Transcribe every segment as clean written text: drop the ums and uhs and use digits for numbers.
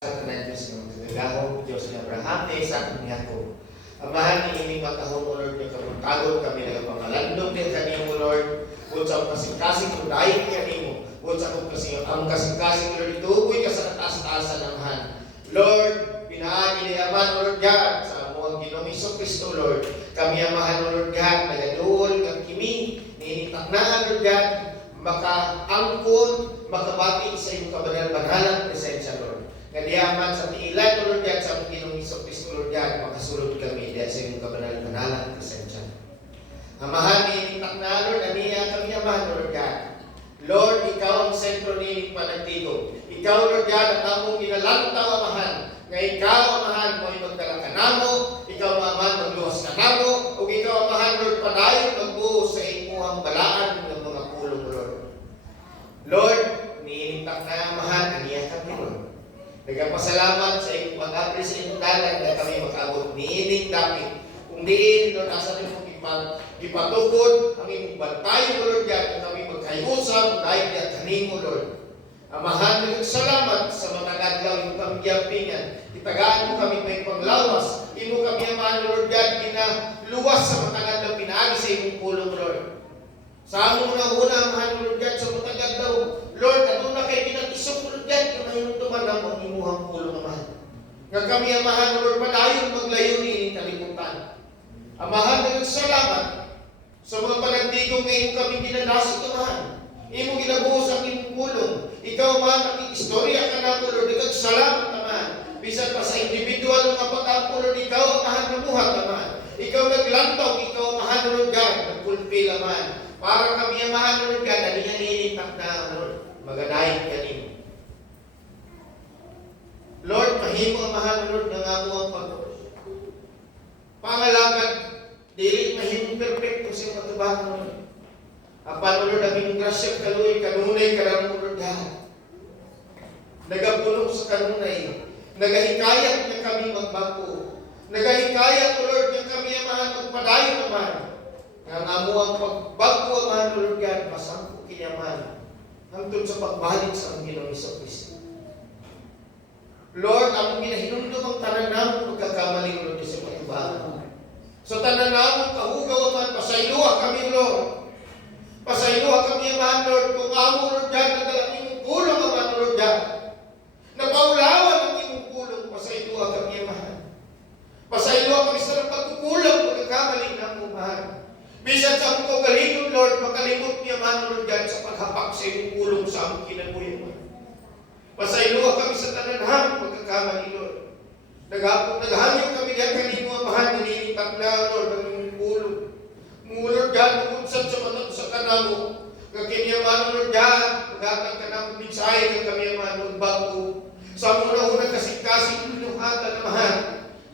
Sa tanan Diyos ng nagagahong Diyos ng Abraham ni Isaac ni Jacob. Amahan ni ining matahong o Lord ng kapuntagon kami nagapangalandong din kanimo Lord. Sa kasing-kasing kung dahil kanimo. Sa kung kasing-kasing Lord ituboy ka sa kataas-taasan ng han. Lord, pinaagi ni Aman Lord God sa amuang Ginoong Kristo Lord. Kami amahan Lord God, nagaduol kang kimi, ninitaknaan Lord God, makaangkon, makabati sa iyong kabanal-banalang presensya Lord. Ngadiyaman sa tiilan Lord God, sa Ginoong Kristo Lord God, makasulod kami dahil sa iyong kabanal-banalang presensya. Amahan ni takna Lord, aniya kami amahan Lord God. Lord, ikaw ang sentro ni panagtigo. Ikaw Lord God, ang among ginalantaw amahan. Nga ikaw amahan mo ay magdala ka namo, ikaw amahan magluwas ka namo, o ikaw amahan Lord padayon magbuhos sa imuhang balaan ng mga pulong Lord. Lord, niinintak na amahan, aniya kami Lord. Nagpasalamat sa iyong pag-apres sa iyong dalan na kami mag-abot niining dapit. Kung diin, Lord, asa rin mong ipatukod ang iyong bantay mo, Lord, yan kami magkayusap dahil yan kanimo, Lord. Amahan ng salamat sa mga naglaw yung kami yampingan. Itagaan mo kami may panglawas. Imo kami amahan, Lord, yan kinaluwas sa mga naglaw pinaagi sa iyong pulong, Lord. Sa among una amahan, Lord, yan sa mga naglaw, Lord, ano na kayo kinatisok, Lord, yan kung mayroon tumanang ang imuhang pulong, amahan. Nga kami amahan, Lord, padayon maglayo ni kalimutan. Amahan ng salamat sa mga panagdigong ngayon kami ginadasot, amahan. Imo ginabuhos ang imong pulong. Ikaw man, ang istorya ka na po, Lord, salamat, amahan. Bisan pa sa individual mga pagkampo, Lord, ikaw ang amahan ng buhat, amahan. Ikaw naglantaw, ikaw amahan, Lord God, nagpulpil, amahan. Para kami amahan, Lord God, aniyan-initak na, Lord, maganayin kanino. Lord, mahimo amahan, Lord, ng amo ang pangalagad, dili mahimong perfecto sa matubang Lord. Apan Lord, ang inyong grasya kaluoy, kanunay karamo Lord God. Nagapuno sa kanunay, nagahikayat na kami magbago. Nagahikayat Lord na kami amahan magpadayon naman. Ang amo ang pagbago amahan Lord God, masangko kinyaman. Hangtod sa pagbalik sa Ginoong Kristo. Lord, ang ginahinumdum ang tanan namong pagkakamali Lord sa matubang. Sa tanan namong kahugaw man, pasayluha kami, Lord. Pasayluha kami, amahan, Lord, kung amo, Lord God, nadalang imong pulong, amahan, Lord God. Napaulawan ang imong pulong, pasayluha kami, amahan. Pasayluha kami sa pagkukulang, pagkakamaling namong, amahan. Bisan sa among kaugalingon, Lord, makalimot niya, amahan, Lord God, sa paghapak sa imong pulong sa among kinabuhi, amahan. Pasayluha kami sa tanan namong pagkakamali, Lord. Naghangyo kami diyan kanimo, amahan, ninitak na, Lord, ang iyong pulong. Lord God, magunsad sa mata sa kanamo. Kakinyaman, Lord God, maghatag ka na pinsay ng kami, amahan, magbago. Sa muna-una kasing-kasing pinuhatan, amahan.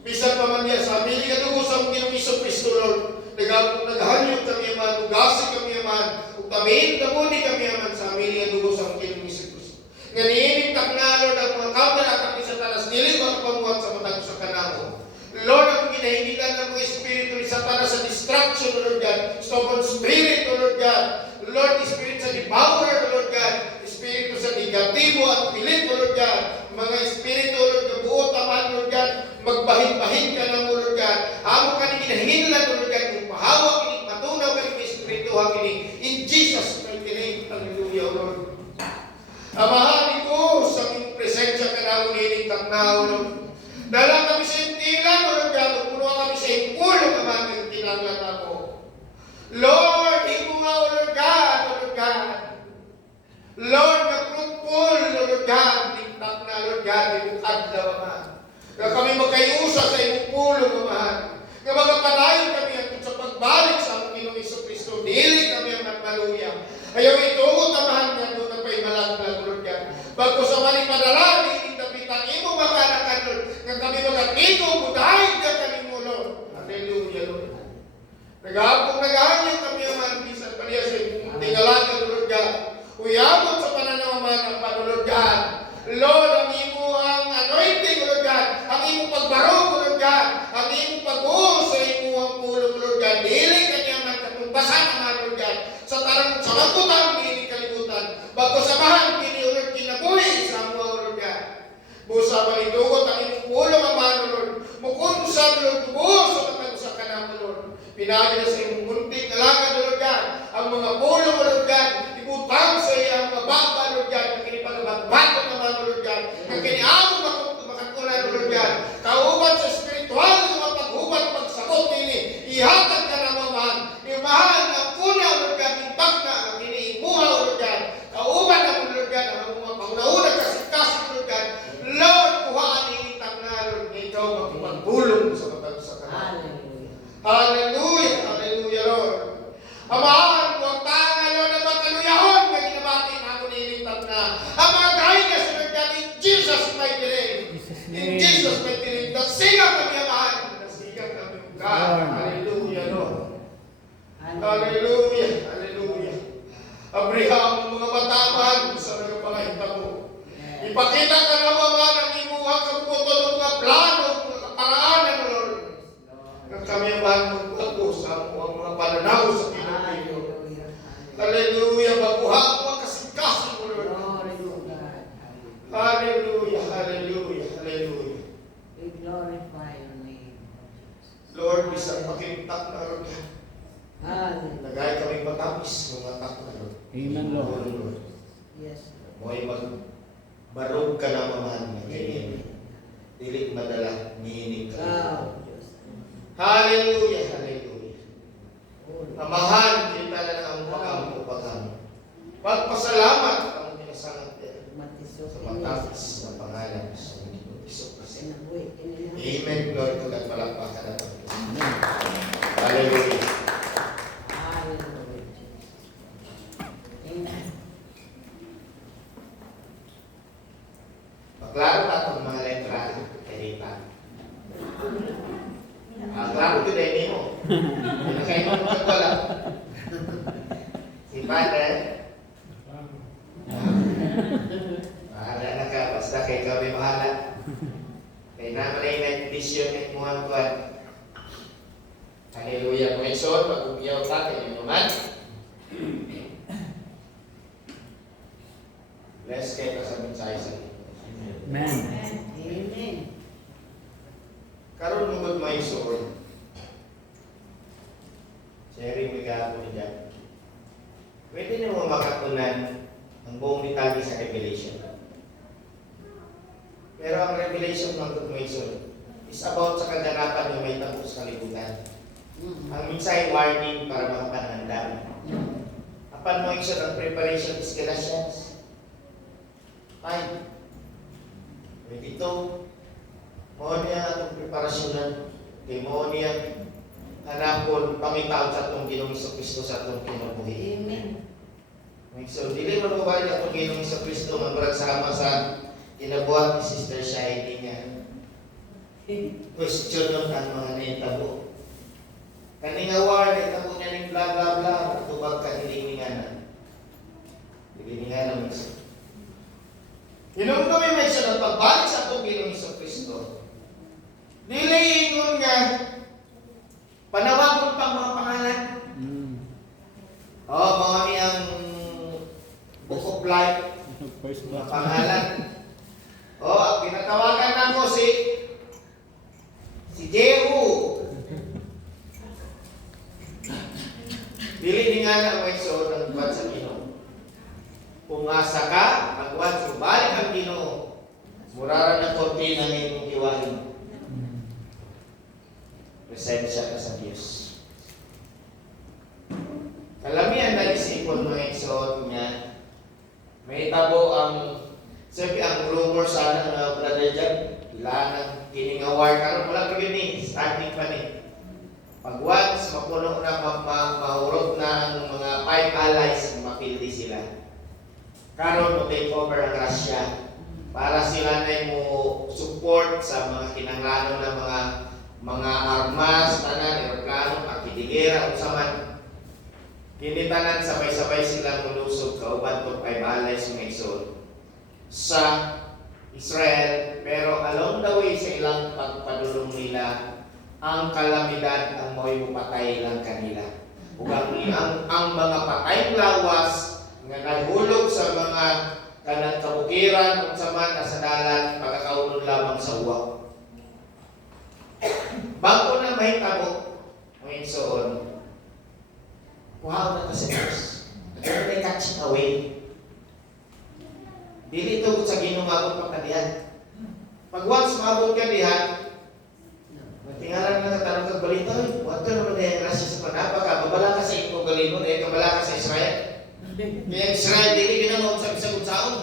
Bisan pa man niya, sa amili ka dugo sa Ginoong Kristo, Lord. Naghangyo kami, amahan, ugasig kami, amahan. Utamin, tamuni kami, amahan, sa amili ka dugo sa Ginoong Kristo. Nga niinintak na, Lord, ang mga kapan at kami sa tanas, dili makapamuhat sa matag sa kanamo. Lord, ang ginahingilan ng mga espiritu sa tanas sa distraction, Lord God, stubborn spirit, Lord God, Lord, spirit sa devour, Lord God, espiritu sa negatibo at pilit, Lord God, mga espiritu, Lord God, buot taman, Lord God, magbahin-bahin ka na mo, Lord God, amo ka ni ginahingilan, Lord God, kung pahawa kini, matunaw ka ni espiritu, kini, in Jesus' mighty name, hallelujah, Lord. Amahan ko sa aming presensya ka na mo ninintak na, Lord. Dala kami sa iyong tilan, Lord God. Puno kami sa iyong pulong, amahan ng tinaglan ako. Lord, imo nga, Lord God, Lord God. Lord, na fruitful, Lord God. Nintak na, Lord God, iyong adlaw, amahan. Na kami magkayusa sa iyong pulong, amahan. Na magkapadayon kami sa pagbalik sa aming Ginoong Kristo. Dili kami ang nagmaluya. Ayaw ituot, amahan niya doon na pa'y malaglag, Lord God. Bago sa mali padala, inindapitan, imo makanakan, Lord. Nga kami magkatito, budahin ka kami mo, Lord. Hallelujah, Lord. Naghahangin kami, amahan, bisan pa niya sa tingalagan, Lord God. Uyamot sa pananawaman ng Lord God. Lord, ang imo ang anointing, Lord God. Ang imo pagbarog, Lord God. Ang imo pag-uos sa imo ang pulong, Lord God. Dili kanya man katumbasan, amahan, Lord God. Sa tarang sa magkutang, hindi kalimutan. Bago sa bahan, kini Lord kinabuhi sa mga, Lord God. Busa sa palitugot ang imong pulong amahan Lord. Mukon sa Lord tubos sa matang sa kanamo Lord. Pinagi na sa imong munting alagad Lord God. Ang mga pulong Lord God, ibutang sa iyang mababa Lord God. Ang kinipagbato naman Lord God. Ang kiniamo makatunan Lord God. Kauban sa spiritual nga paghubat pagsabot nini. Ihatag ka na mamahan. Imahan ang kuna Lord God. Imbak na ang iniimuha Lord God. Kauban na Lord God. Ang mga pangunauna kasi Lord God. Lord, kuhaan initang na Lord. Ikaw magpulong sa matang sa kanamo. Hallelujah. Hallelujah Lord. Amahan ko ang tangan Lord na magkaluyahon nga ginabati na ako nilintang na. Ang mga gahigas Lord God in Jesus mighty name. In Jesus mighty name. Nasigang kami amahan. Nasigang kami God. Hallelujah Lord. Hallelujah. Hallelujah. Abraham ang mga mataman sa mga pangahita mo. Ipakita ka na mama ng imuha kabuto ng mga plano, mga kaparaanan Lord. Na kami amahan magbago sa mga pananaw sa Pilipino. Hallelujah. Baguha ang mga kasingkasin mo Lord. Hallelujah. Hallelujah. Hallelujah. We glorify your name. Lord, bisang makintak na Lord. Hallelujah. Nagay kami matapis ng matak na Lord. Amen, Lord. Lord. Yes, Lord. Mo'y magbarog ka na mamahan na ganyan. Dili madala, nihinig ka. Oh, Diyos. Hallelujah, hallelujah. Oh, Amahan, kita na ang pagkampupagam. Pagpasalamat ang pinasangat Matisok. sa matapis na pangalan sa Panginoon Iso Kristo. Sinabuhi. Amen, Lord, kung palakpakan na ito. Hallelujah. Hallelujah. Amen. Maklaro pa itong mga letra, Erita. Klaro ko din mo. Nakainom mo ka wala. Si Padre, bahala na ka, basta kay kami bahala. Kaya naman ay meditation at muhan ko. Hallelujah. Mga iso, pag-umiyaw ka, kayo naman. Bless kayo sa mensahe sa inyo. Amen. Amen. Karon mugod may iso. Sharing may kahapon ni Jack. Pwede na mo makatunan ang buong detalye sa Revelation. Pero ang Revelation ng Revelation is about sa kaganapan na may tapos sa kalibutan. Ang mensahe warning para mga panhanda. Apan mo iso ang preparation is Galatians 5:22. Mo niya atong preparasyonan. Kay mo niya hanapon pangitaw sa atong Ginoong Kristo sa atong kinabuhi. Amen. So, dili mo mabalik atong Ginoong Kristo nga murag sama sa kinabuhat ni Sister Shiny niya. Question nun ang mga naitabo. Kaning award, naitabo niya ng bla bla bla, tubag ka hilinginganan. Hilinginganan mo isa. Inong kami may isa ng pagbalik sa atong Ginoong Kristo. Dili ingon nga, panawagon pang mga pangalan. Mga niyang Book of Life, First mga batch. pangalan. Pinatawagan na ko si Jehu. Dili ni nga na may so ng buwan sa Ginoo. Kung asa ka, magwan so balik ang Ginoo. Murara na kortina ng imong iwahin. Presensya ka sa Diyos. Kalamihan na isipon mga isoon niya. May tabo ang sabi ang rumor sana na brother dyan, ilanang kiningawar karon wala pa ni starting pa ni. Pag once mapuno na mahurot na ang mga five allies, mapildi sila. Karon mo take over ang Russia para sila na mo support sa mga kinahanglan ng mga armas, tanan, aeroplano, akidigera, usaman. Kinitanan sabay-sabay sila mulusog kauban to five allies mga isod sa Israel, pero along the way sa ilang pagpadulong nila, ang kalamidad ang mo'y mupatay lang kanila. Ug ang mga patayng lawas nga nahulog sa mga kanang kabukiran ug sa man sa dalan pagkakaulong laban sa uwak. Bago na mahitabo, ang igsoon, kuhaon na ka sa Diyos. Kaya may catch away. Dili ito sa ginumabot pa kadihan. Pag once maabot ka dihan, matingalan na katanong kag balita, wato naman na yung rasya sa panapa ka, babala ka sa ito galimon, kabala ka sa Israel. Kaya Israel, dili ginamawag sa bisag unsaon.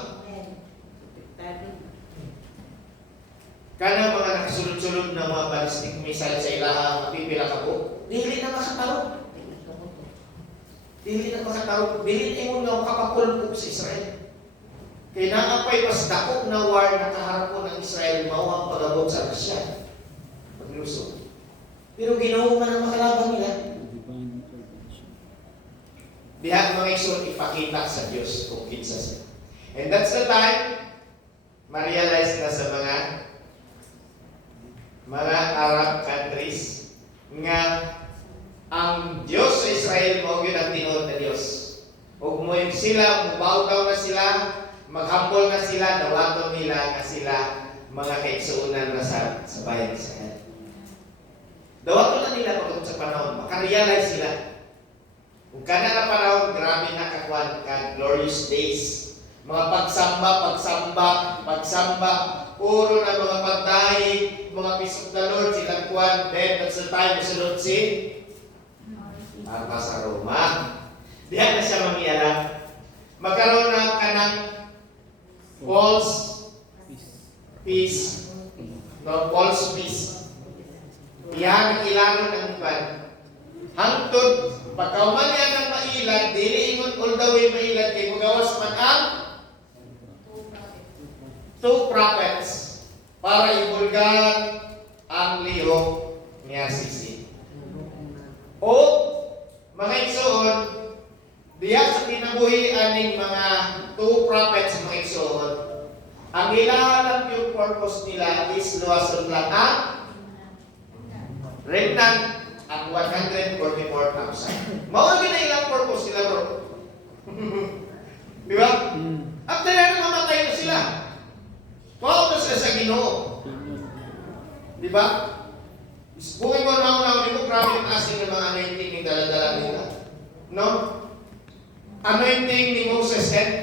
Kana mga nakasulod-sulod na mga ballistic missile sa ilaha, mapipila ka po, dili na makatarong. Dili na makatarong. Dili mo nga makapapulpok sa Israel. Kaya nakapay mas dakop na war na kaharap po ng Israel, mao ang pag-abot sa Russia. Paglusog. Pero ginawa man ang makalaban nila. Diha mga igsoon ipakita sa Diyos kung kinsa siya. And that's the time, ma-realize na sa mga Arab countries nga ang Diyos sa Israel mao gyud ang tinuod na Diyos. Ug mo sila, mubaw na sila, maghambol na sila, dawaton nila nga sila mga kaigsuonan na sa bayan ng Israel. Dawaton na nila pagod sa panahon, makarealize sila. Kung kana na panahon, grabe na kakuan ka glorious days. Mga pagsamba, puro na mga pagdahi, mga peace of the Lord, silang kuan, then that's the time sunod si Marta sa Roma. Diyan na siya mamiyala. Magkaroon na kanang false peace. No, false peace. Yan ang ilaron ng kuan. Hangtod, pagkauman yan ang mailad, dili ingon all the way mailad, kay magawas man ang two prophets para ibulgan ang lihok niya sisi. O mga igsoon, diya sa tinabuhi aning mga two prophets mga igsoon, ang ilahan yung purpose nila is luwason lang ang remnant ang 144,000. Mao na ilang purpose sila, bro. Di ba? After na mamatay na sila. Tuwaw na sila sa Ginoo. Di ba? Bukin mo na di mo grabe yung asing ng mga anointing yung dala-dala nila. No? Anointing ni Moses and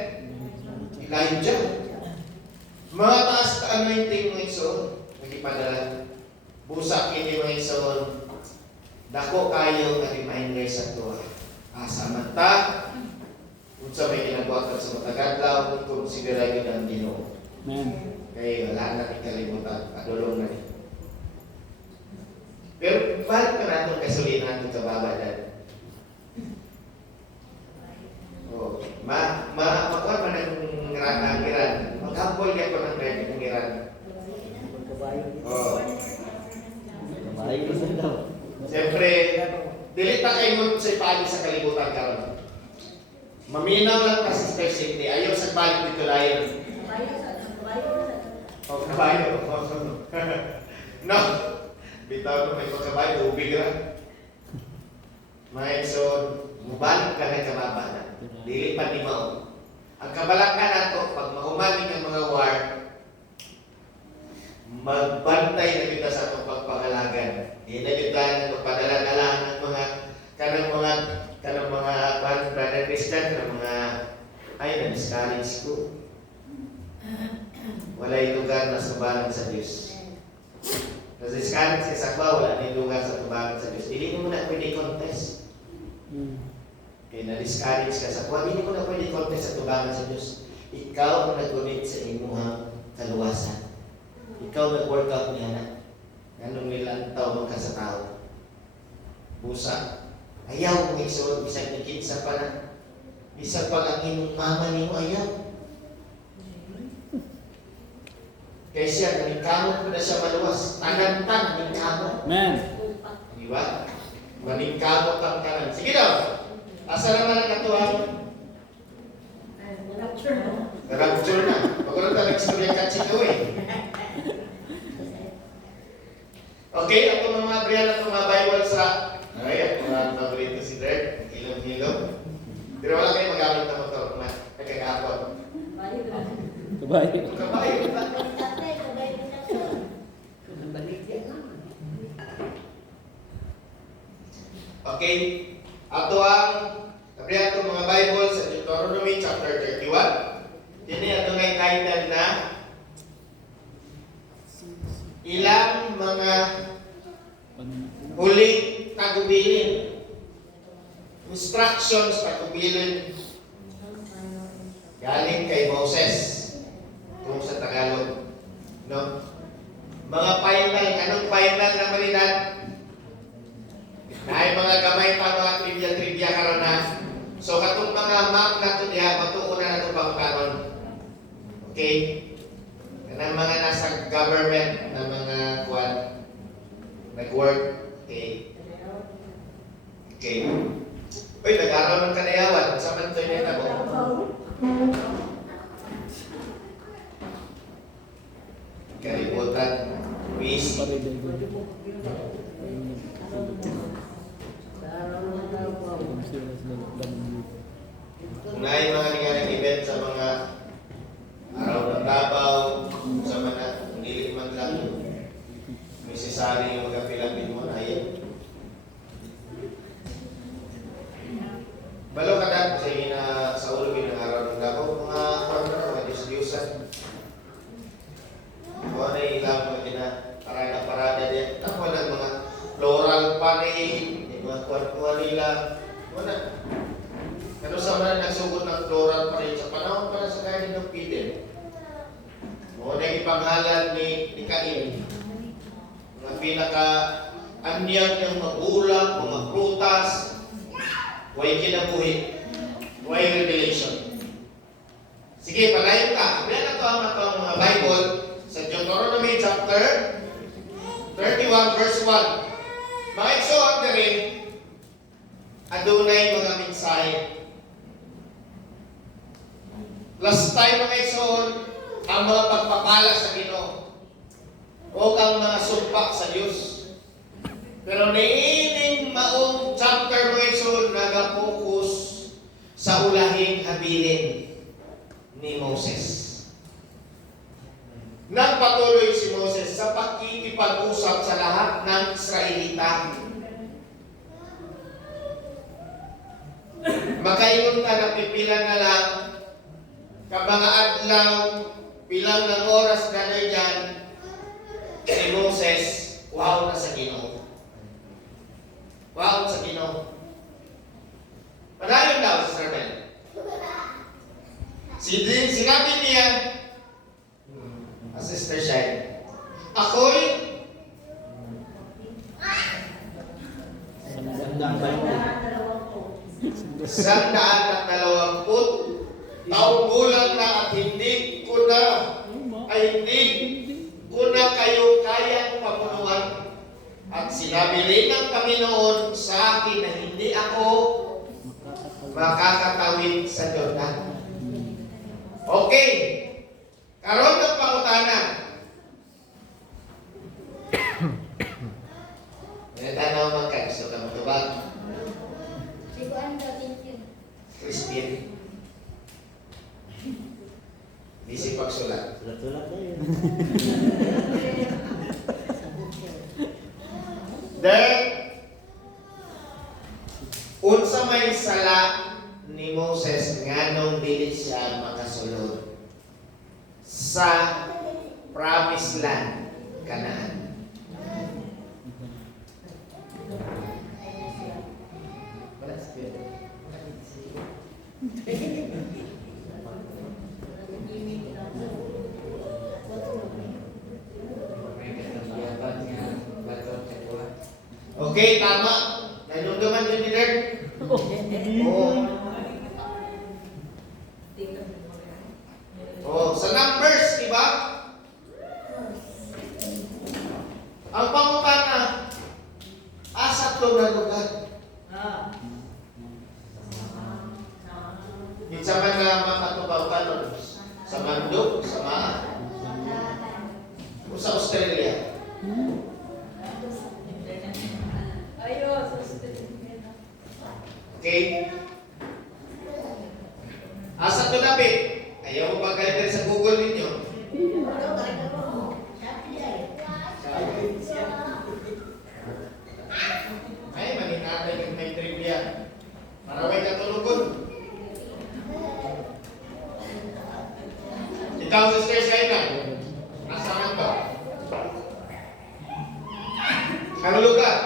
Elijah. Mga taas ka anointing mo iso, nagipadala. Busak ini mo iso, dako kayo nga reminder sa tuwa. Samanta, kung sa may kinabuatan sa matagadlaw, konsidera yun ang Ginoo. Amen. Kaya wala natin kalimutan, padulong na rin. Pero bakit ka natin kasulinan ito kababadan? Makuha man ang ngiran. Maghambol ka pa ng ngiran. Siyempre, dili pa kayo sa ipali sa kalibutan karon. Maminaw lang ka sa safety. Ayaw sa balik dito layon. O kabayo. No. Bitaw ko may pagkabayo, ubig ra. May so, mubalik ka na kababanan. Dili pa ni mao. Ang kabalakan nato, pag mahumaning ang mga war, magbantay na kita sa itong pagpangalagan. Hindi na kita magpadala-dala ng mga kanang mga brother Christian, ng mga na-discourage ko. Wala'y lugar na subalan sa Diyos. Kasi discourage ka sa kwa, wala na lugar sa tubalan sa Diyos. Hindi mo na pwede contest. Kaya na-discourage ka sa kwa, hindi mo na pwede contest sa tubalan sa Diyos. Ikaw ang nag-connect sa imuhang kaluwasan. Ikaw nag-workout niya na. Ganun nilang tao magka sa tao. Busa. Ayaw mong isuod. Bisag nikinsa pa na. Bisag pag ang imong mama ni mo, ayaw. Kaya siya, naningkamot ko na siya maluwas. Tanan-tan, naningkamot. Amen. Di ba? Maningkamot ang kanan. Sige daw. Asa naman ang katuhan? Narapture na. Pagkulang ka nag-istorya ka chito eh. Okay, ako mga Brian at mga Bible sa mga paborito si Dirk, hilom-hilom. Pero wala kayo magamit na motor, nagkakapon. Kabayo. Kabayo. Okay? Ato ang kabrihan ko mga Bible sa Deuteronomy chapter 31. Dini ato nga title na ilang mga huling tagubilin. Instructions tagubilin galing kay Moses kung sa Tagalog. No? Mga final, anong final na malinan? Ay mga gamay pa mga trivia karon na. So katong mga map na to diha matuuna na to pang karon. Okay? Kanang mga nasa government na mga kuan nag-work. Okay. Okay. Uy, nag-araw ng kanayawan. Sa man to niya tabo. Kalibutan. Quiz. Kung na yung mga nangyaring event sa mga araw ng Davao, sa mga hindi man lang necessary yung mga Pilipino mo na yun. Balo ka na sa na sa ulo ng araw ng Davao, mga Diyos-Diyosan. Kung ano yung ilang mga parada din. Ako ng mga floral parade, mga kuwan nila. Wala. Ano sa mga nagsugod ng floral parade sa panahon para sa kaya ng Pidel. Muna yung ipanghalan ni Cain. Mga pinaka-anyag ng magulang, mga prutas, huwag kinabuhi, huwag revelation. Sige, palayon ka. Kaya na ito ang mga Bible sa Deuteronomy chapter 31 verse 1. Mga igsoon na rin, adunay mga mensahe. Last time mga igsoon, ang mga pagpapala sa Ginoo o ang mga sumpa sa Diyos. Pero niining maong chapter mga igsoon, nag-focus sa ulahing habilin ni Moses. Nagpatuloy si Moses sa pakikipag-usap sa lahat ng Israelita. Makaingon ka na pipila na lang mga adlaw, pilang ng oras na dyan, si Moses, wow na sa Ginoo. Wow sa Ginoo. Padayon daw sa sermon. Sinabi niya, Sister Shine, ako'y sandaan at 20 taong gulang na at hindi ko na kayo kayang pamunuan. At sinabi rin ng Panginoon sa akin na hindi ako makakatawid sa Jordan. Okay. Karon ng pangutanan. Tanaw man ka, gusto ka matubag? Christian. Di pagsulat. Sulat-sulat na yun. Then, unsa may sala ni Moses nganong dili siya makasulod sa promised land, Canaan. Okay, tama. Nanunggaman yun ni Lord. Oh, sa Numbers, di ba? Ang pangutana, asa to na lugar. Minsan man na makatubaw ka nun. Sa Mandok, sa Maa. O sa Australia. Okay? Asa to David? Ayaw mo magalit sa Google ninyo. Ay, maninatay ng may Ang lugar.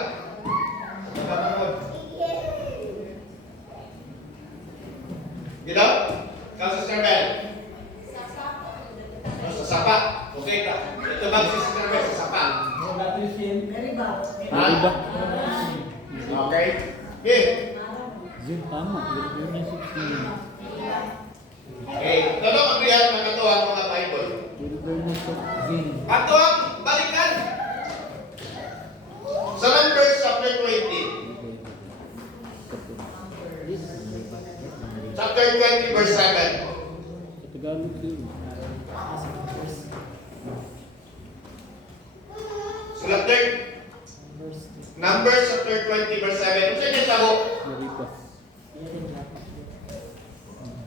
Gino? Ikaw, Sister Bell? Sa sapa. Okay ka. Ito bang si Sister Bell sa sapa? Very bad. Iba. Okay. Okay. Zin, tama. Yun yung 16. Okay. Tanong ang riyan ng ito ang mga Bible. Deliver na sa Zin. Ato ang balikan. Sa Numbers chapter 20. Chapter 20 verse 7. Sa Tagalog yun. Sulat third. Numbers chapter 20 verse 7. Kung saan yung tabo? Narita.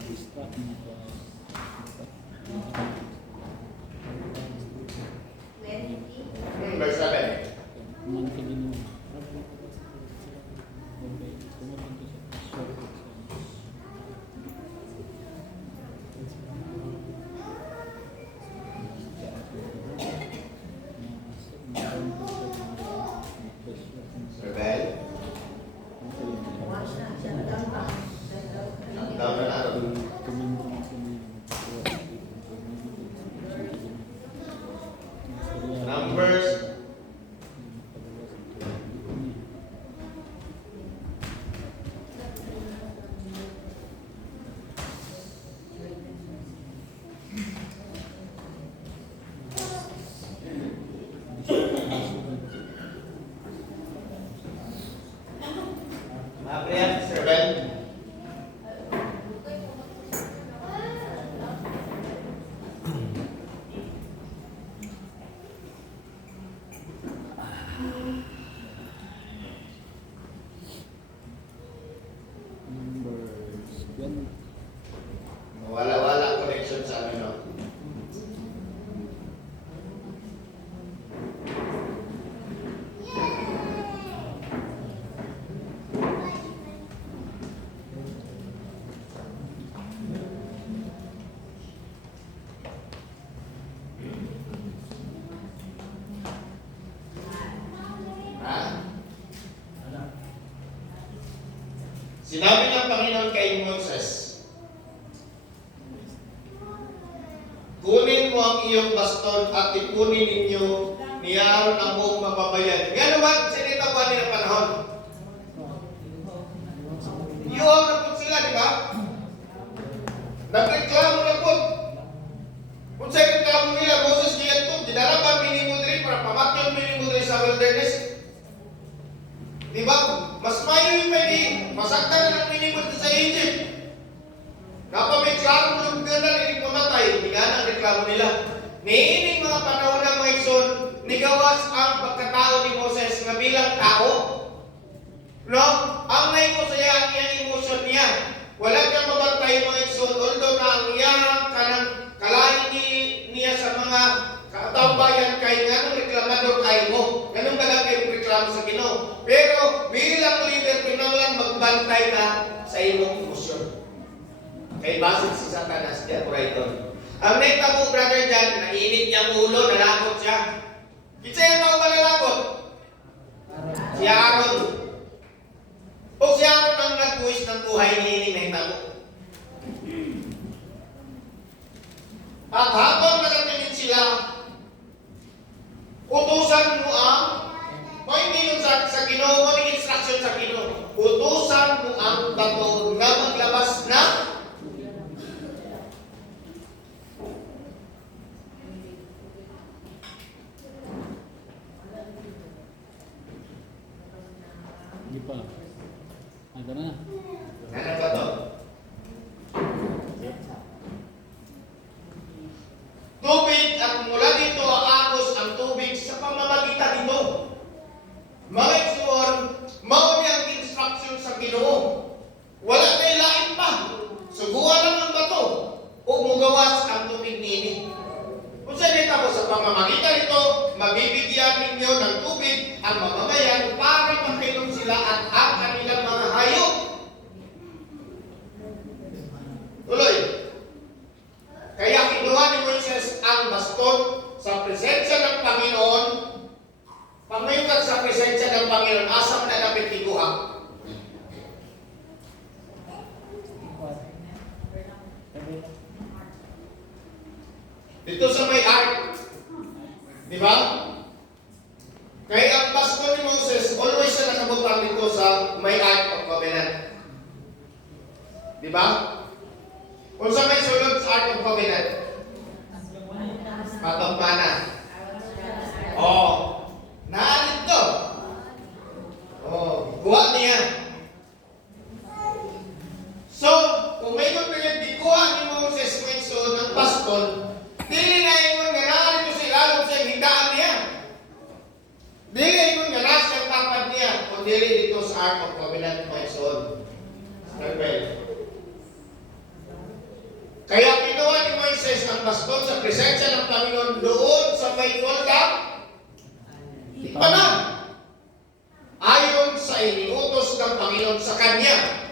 Lista. Verse 7. Kuman ka din naman. Okay. Kuman ka sa Rebel. Down na na. Numbers. Mabrian, Sir Ben. Numbers 20. Wala connection sa amin, no? Ha? Sinabi ng Panginoon kay Moses, kunin mo ang iyong baston at ipunin ninyo ni Aaron ang buong mababayan. Yan naman, sinita pa nila panahon. Iyon na po sila, di ba? Nagreklamo na po. Kung sa reklamo nila, Moses diyan to, dinarapan minimudri para pamatyon minimudri sa wilderness. Di ba? Mas mayo yung pwede, masaktan na ng minimudri sa Egypt. Kapag may klaro ng ganda, hindi mamatay, hindi nga ang reklamo nila. Niining mga panahon ng mga ikson, nigawas ang pagkatao ni Moses na bilang tao. No? Ang naikosaya ang iyang emotion niya. Wala kang mabantay mga ikson, although na ang iyang kanang kalahin niya sa mga katambayan kay nga nung reklamador kay mo. Ganun ka lang kayo reklamo sa Ginoo. Pero bilang leader, kinanglan magbantay ka sa iyong emosyon. Kay basit si Satanas, di ako right on. Ang naitabo, brother John, nainit niyang ulo, nalakot siya. Kitsa yung tao ba nalakot? Si Aaron. O si Aaron ang nag-wish ng buhay ni naitabo. At habang nakatingin sila, utusan mo ang, hindi nun sa Ginoo, walang instruction sa Ginoo. Utusan mo ang bato na maglabas na Hindi pa. Ada na. ano ba to? Tubig at mula dito aagos ang tubig sa pamamagitan nito. Mga igsoon, mao ni ang instruction sa Ginoo. Wala kay lain pa. Suguan lang ang bato o mugawas ang tubig nini. Kung sa dita po sa pamamagitan nito, mabibigyan ninyo ng tubig ang mamamayan para makainom sila at ang kanilang mga hayop. Panginoon, asa man na dapat ikuha. Dito sa may ark. Di ba? Kaya ang Pasko ni Moses, always na nakabutang dito sa may Ark of Covenant. Di ba? Kung sa may sulod sa Ark of Covenant, patong mana. Oh, naalit to. Oh, buwa niya. So, kung may kong dikuha ni Moses kung sulod ng Pasko, dili na yung nga naalit ko sa ilalong sa hindaan niya. Dili yung nga nasa ang tapad niya, kung dili dito sa Ark of Covenant my son. Kaya kinuha ni Moises ang baston sa presensya ng Panginoon doon sa may Golga. Panan! Ayon sa iniutos ng Panginoon sa kanya.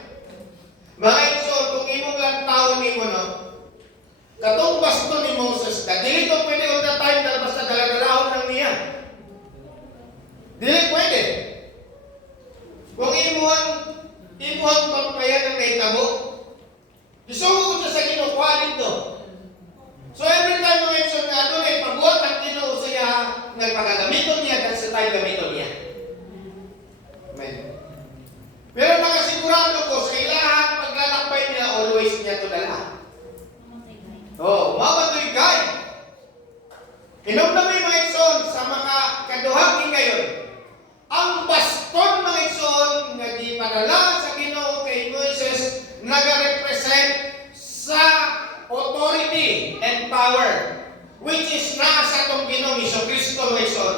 Mga iso, kung imong lang tao ni mo, no? Katong baston ni Moses na, dili ko pwede all the time dahil basta daladalahon lang niya. Dili pwede. Kung imuhang pampayan ng naitabo, isugo ko siya sa kinukuha dito. So every time mo mention nga doon ay pagbuhat ang Ginoo sa iya, nagpagagamiton niya dahil sa tayo gamiton niya. Amen. Pero makasigurado ko sa ilahang paglalakbay niya, always niya ito dala. Oh, mabatoy guide. Inom na may mga ison sa mga kaduhangin ngayon. Ang baston mga ison nga gipadala sa Ginoo kay Moises nagarepresent sa authority and power which is na sa itong Ginoo Hesus Kristo mga ison.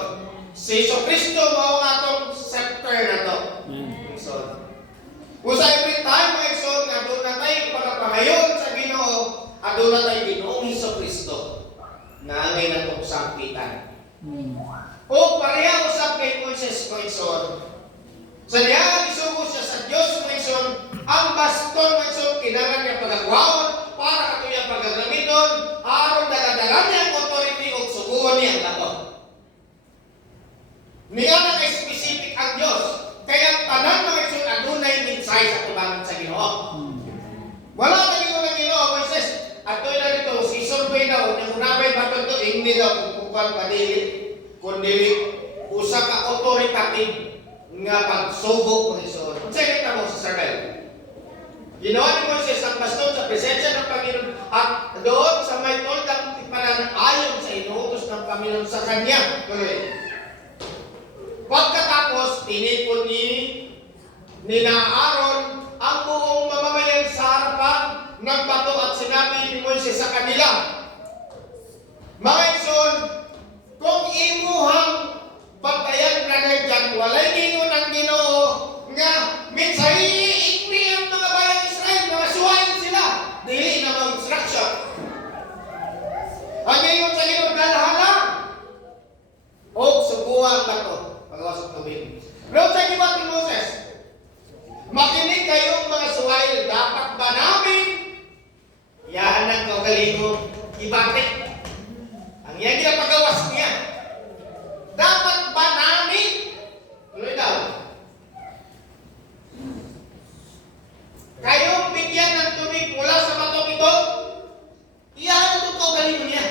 Si Hesus Kristo mao nga itong scepter na to. Ison. Kung sa every time mga ison nga doon na tayo pagkapangayon sa Ginoo, doon na tayo Ginoong Hesus Kristo na angay na itong sampitan. O pareha usap kay Moises Moison. Sa diyan isugo siya sa Dios Moison, ang baston Moison kinahanglan niya pagakuhaon para katuya pagagamiton aron daladala niya ang authority ug suguon niya ang bato. Niya na kay specific ang Dios. Kaya tanan Moison adunay mensahe sa tubangan sa Ginoo. Wala na Ginoo ng Ginoo Moises. Atoy na dito si survey daw ng unabay bato to hindi daw kukuan padili. Kundi usa ka authoritative nga pagsubok mo isuon. Unsa kita mo sa survey? Ginawa ni Moises ang baston sa presensya ng Panginoon at doon sa may toldang tipanan ayon sa inuutos ng Panginoon sa kanya. Pagkatapos, tinipon ni Aaron ang buong mamamayan sa harapan ng bato at sinabi ni Moises sa kanila, mga ison, kung imuhang batayan na dyan, walay gingon ang Ginoo nga minsan ikni ang mga bayang Israel, mga suwayin sila, dili na mga instruction. Ang gingon sa Ginoo, dalahalang o subuhan ba ito? Pagawasok tubig. Pero sa gibat ni Moses, makinig kayong mga suwayin, dapat ba namin yan ang kaugalingon ibatik? Ang yan ginapagawas niya. Dapat ba namin? Tuloy daw. Kayong bigyan ng tubig mula sa batok ito? Iyan ang kaugalingon niya.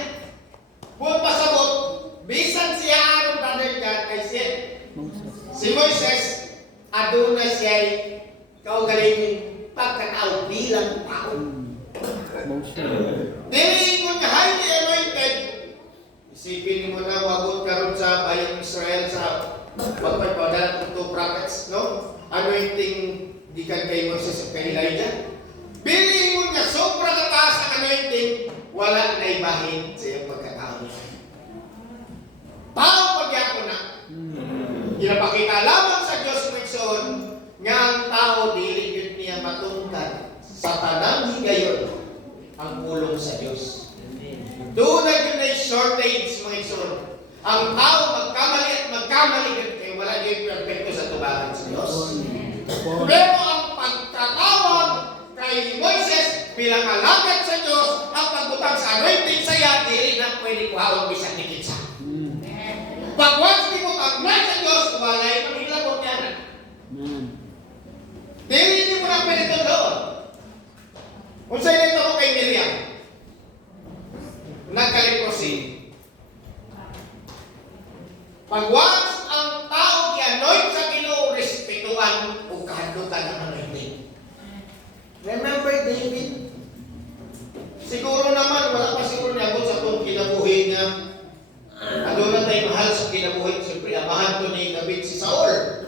Buong pasabot, bisan siya Aaron Tanelkan ay si Moises, aduna siya kaugalingon pagkatao bilang tao. Dili mo nga highly anointed. Isipin mo na wagot karon sa bayang Israel sa pagpadala ng two prophets, no? Anointing di kan kay Moses at kay Elijah. Bili mo nga sobra kataas ang anointing, wala na ibahin sa iyong pagkatao. Tao pagyako na. Ginapakita lamang sa Diyos Moises nga ang tao dili gyud niya matungkad sa tanang higayon ang pulong sa Diyos. Doon na yun ay shortage mga isun. Ang tao magkamali at magkamali kaya wala yung perfecto sa tubangan sa Diyos. Pero ang pagkatawag kay Moises bilang alagad sa Diyos, ang pagbutang sa anointing sa iya, dili na pwede kuhaon bisang higit sa. Pag once di mo tagnay sa Diyos, walay panghilabot yan. Pag once ang tao gi-anoint sa Ginoo, respetuhan o kahadlukan ang anointing. Remember David? Siguro naman, wala pa siguro niabot sa itong kinabuhi niya. Ano na tayo mahal sa kinabuhi? Siyempre, amahan ko ni David si Saul.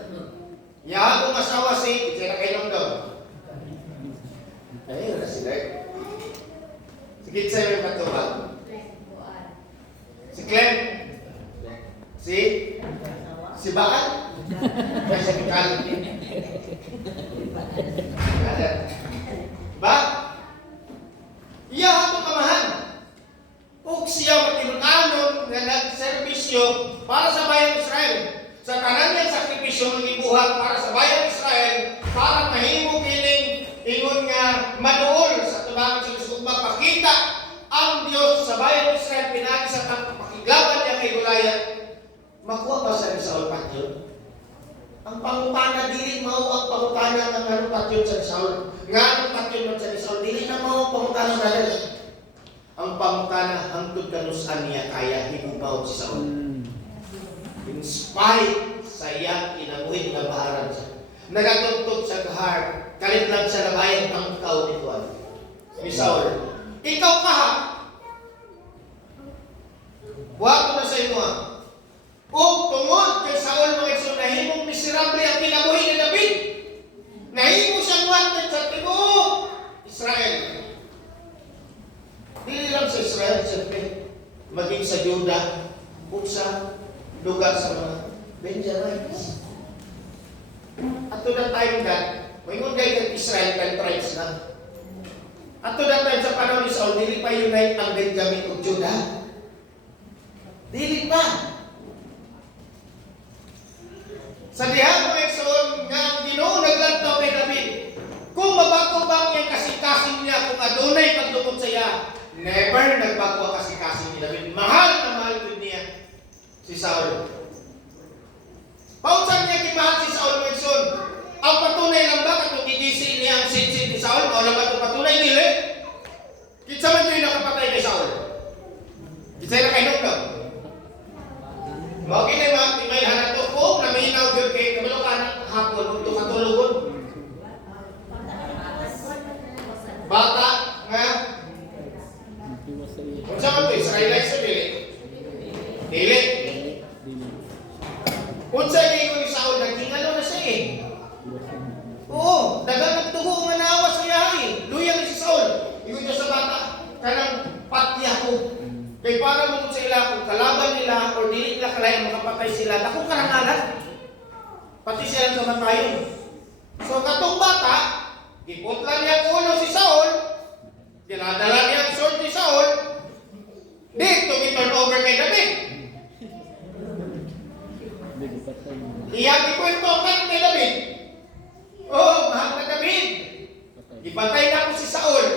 Yahan kong asawa si, kaya na kayo lang daw. Ayun na sila. Sige, sa'yo yung katubag. Si Clem. Si Baal. Kaya sa Mikal. Ba? Iyahan itong amahan. Ug siya matinunanon nga nagserbisyo para sa bayang Israel. Sa kanan niyang sakripisyo ng ibuhat para sa bayang Israel, para mahimo kining ingon nga maduol sa tubangan sa Gusto magpakita ang Dios sa bayang Israel pinagi sa pakiglaban niya kay Goliath. Makuha ba sa Saul patyon? Ang pangutana dili mao ang pangutana ng anong patyon sa Saul. Nga anong patyon man sa Saul dili na mao ang pangutana natin. Ang pangutana hangtod kanusan niya kaya himubaw si Saul. In spite sa iyang kinabuhin na baharan siya. Nagatugtog sa kahar, kalit lang siya na bayang pangkaw ni Juan. Ni Saul. Ikaw ka ha? Buhat ko na sa imo ha? O tungod kay Saul mga igsoon, nahimong miserable ang kinabuhi ni David. Nahimo siyang wanted sa tibuok Israel. Dili lang sa Israel, siyempre, maging sa Juda, kung sa lugar sa mga Benjamites. At to that time that, mayroon kayo ng Israel, 10 tribes na. At to that time sa panahon ni Saul, dili pa unite ang Benjamin o Juda. Dili pa. Sa dihan mga igsoon nga ang Ginoo naglantaw kay David, kung mabago bang yung kasikasin niya, kung adunay pagtungkol sa iya, never nagbago ang kasikasin ni David. Mahal na mahal din niya si Saul. Paunsan niya kimahal si Saul mga igsoon. Ang patunay lang ba katong gigisi niya ang sinsin ni Saul? O lang ba itong patunay nila? Kitsa man ito'y nakapatay kay Saul. Kitsa na kay Nugdam. Mawagin na mga timay hanato ko na may inaugyo kay kabalo ka ng hapon ito katulugon. Bata nga. Kung saan ito, Israelites o dili? Dili. Kung saan kayo ni Saul, nagtingalo na siya eh. Oo, dagang nagtugo nga naawa sa yahay. Luyang si Saul. Iyon niya sa bata, kanang patya ko. Kaya para mo sa ila, kung kalaban nila o dili nila kalaya makapatay sila, nakong karangalan. Pati silang kamatayon. So katong bata, iputlan niya ang ulo si Saul, dinadala niya ang sword ni Saul, dito i-turn over kay David. Iyang ikwento kan kay David. Oh, mahal na David. Ipatay na ako si Saul.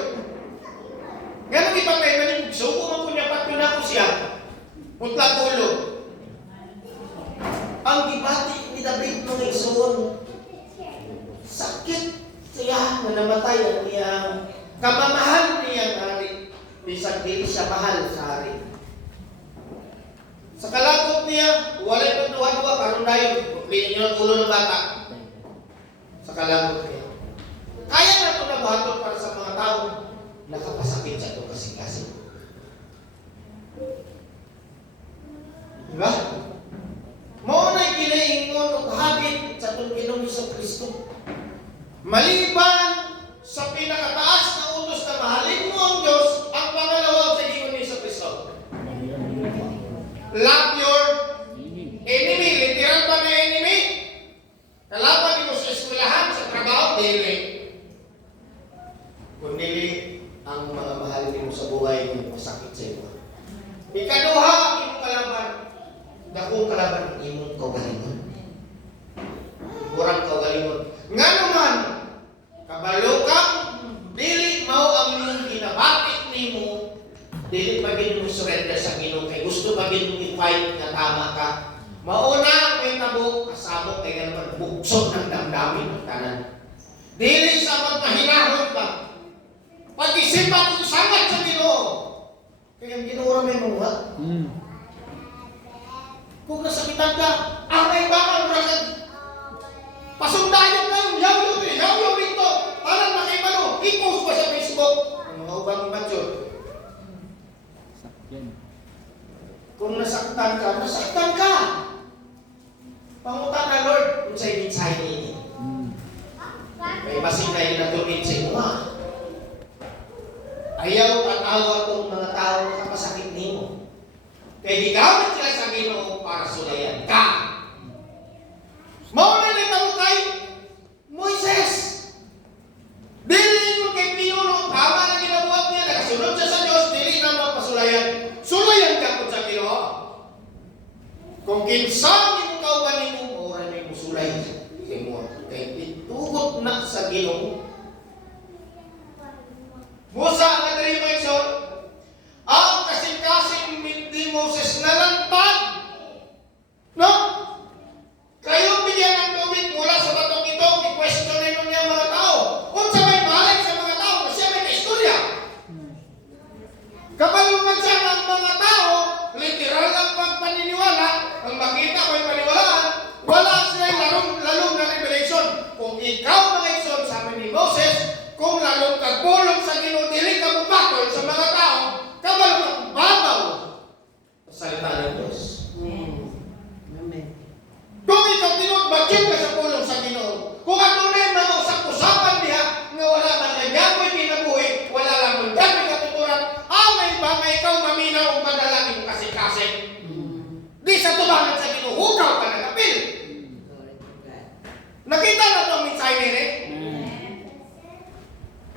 Ganun ipatay na rin. Suko man ko niya patyo na ako siya. Putlang ulo. Ang gibati ni David nung igsoon. Sakit siya na namatay ang iyang kamamahal niyang hari. Bisag dili siya mahal sa hari. Sa kalakot niya, walay pagduwa-duwa, karoon dayon. Piliin niyo ang ulo ng bata. Sa kalakot niya. Kaya na ito nabuhaton para sa mga tao. Nakapasakit sa ito kasing-kasing. Diba? Maunay kinaingon o habit sa itong Ginoong Kristo. Maliban sa pinakataas na utos na mahalin mo ang Diyos, ang pangalawa sa Ginoong Kristo. Love your enemy. Literal ba na enemy? Kalaban mo sa eskwelahan, sa trabaho, dili. Kundi ang mga mahal mo sa buhay mo masakit sa iyo. Ikaduha ang imong kalaban. Dakong kalaban imong kaugalingon. Burang kaugalingon. Nga naman, kabalo ka, dili mao ang imong ginabati nimo, dili pa gid mo surrender sa Ginoo kay gusto pa gid mo i-fight nga tama ka. Mauna may tabo kasamo kay naman buksod ng damdamin ng tanan. Dili sa magmahinahon ka. Pag-isipan mo sangat sa Ginoo. Kaya ang Ginoo ra may mga. Kung nasakitan ka, angay ba ang rakat? Pasundayan ka yung yaw rito. Parang makibalo, i-post pa sa Facebook. Ang mga ubang imansyon. Sakyan. Kung nasaktan ka. Pangutan na Lord, kung sa'yo minsay niya. May masinay na tumin sa inyo. Ayaw at awa itong mga tao na kapasakit niyo. Kaya gigamit sila sa Ginoo para sulayan ka. Mauna nito mo kay Moises. Dili mo kay Pinuno, tama na ginabuhat niya, nakasunod siya sa Diyos, dili na mapasulayan. Sulayan ka po sa Ginoo. Kung kinsa mo kauban mo, oran mo musulay. Kaya itugot na sa Ginoo. Musa ang nag-remind ang kasing-kasing ni Moses nalantad. No? Kayo bigyan ng tubig mula sa batong ito, i-question ninyo niya mga tao. Kung sa may balik sa mga tao, kasi may kaistorya. Kapag lumansya ang mga tao, literal ang pagpaniniwala, ang makita ko yung paniwalaan, wala silang lalong na revelation. Kung ikaw mga ison sa amin ni Moses, kung lalong kagpulong sa Ginoo, dili ka mupatol sa mga tao, kabalo ka babaw sa salita ng Diyos. Amen. Kung ikaw tinutbagyan ka sa pulong sa Ginoo, kung ano rin mga usap-usapan niya nga wala man na yamoy kinabuhi, wala lang mong dami katuturan, away ba nga ikaw maminaw o madalangin mo kasi-kasi? Di sa tubangan sa Ginoo, hukaw ka nagapil. Nakita na ito ang minsay nire?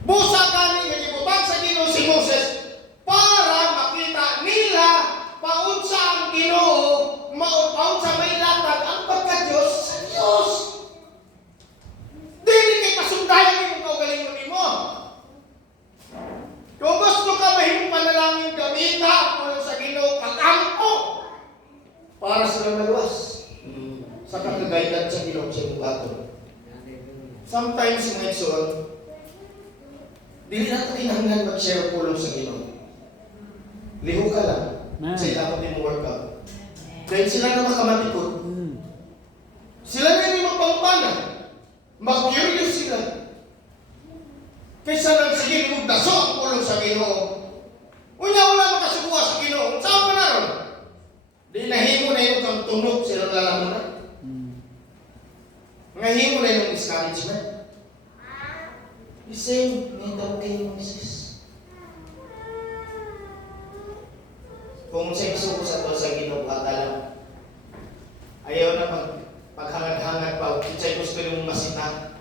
Busa kani nga gibutan sa Ginoo si Moses para makita nila paunsa ang Ginoo, paunsa may latag ang pagka-Diyos sa Diyos. Dili kay pasundayan mo kaugalingon nimo. Kung gusto ka mahimong panalangin, gamita mo sa Ginoo kakampo para sa maluwas sa kakagayad sa Ginoo sa iyong baton. Sometimes mga igsoon, dili na ito kinahanglan mag-share pulong sa Ginoo. Liho ka lang sa ilapot yung workout. Dahil sila na makamatikot. Sila na yung mapangpana. Mag-curious sila. Kaysa nang sige, magdaso ang pulong sa Ginoo. Unya wala makasubuha sa Ginoo. Saan pa na ron? Di nahimo na yung kang tunog silang lalamunan. Ngahimo na yung discouragement. The same, may daw kay Moses. Kung sa gusto ko sa to sa Ginoo lang, ayaw na paghangad-hangad pa, kinsay gusto nyo masita,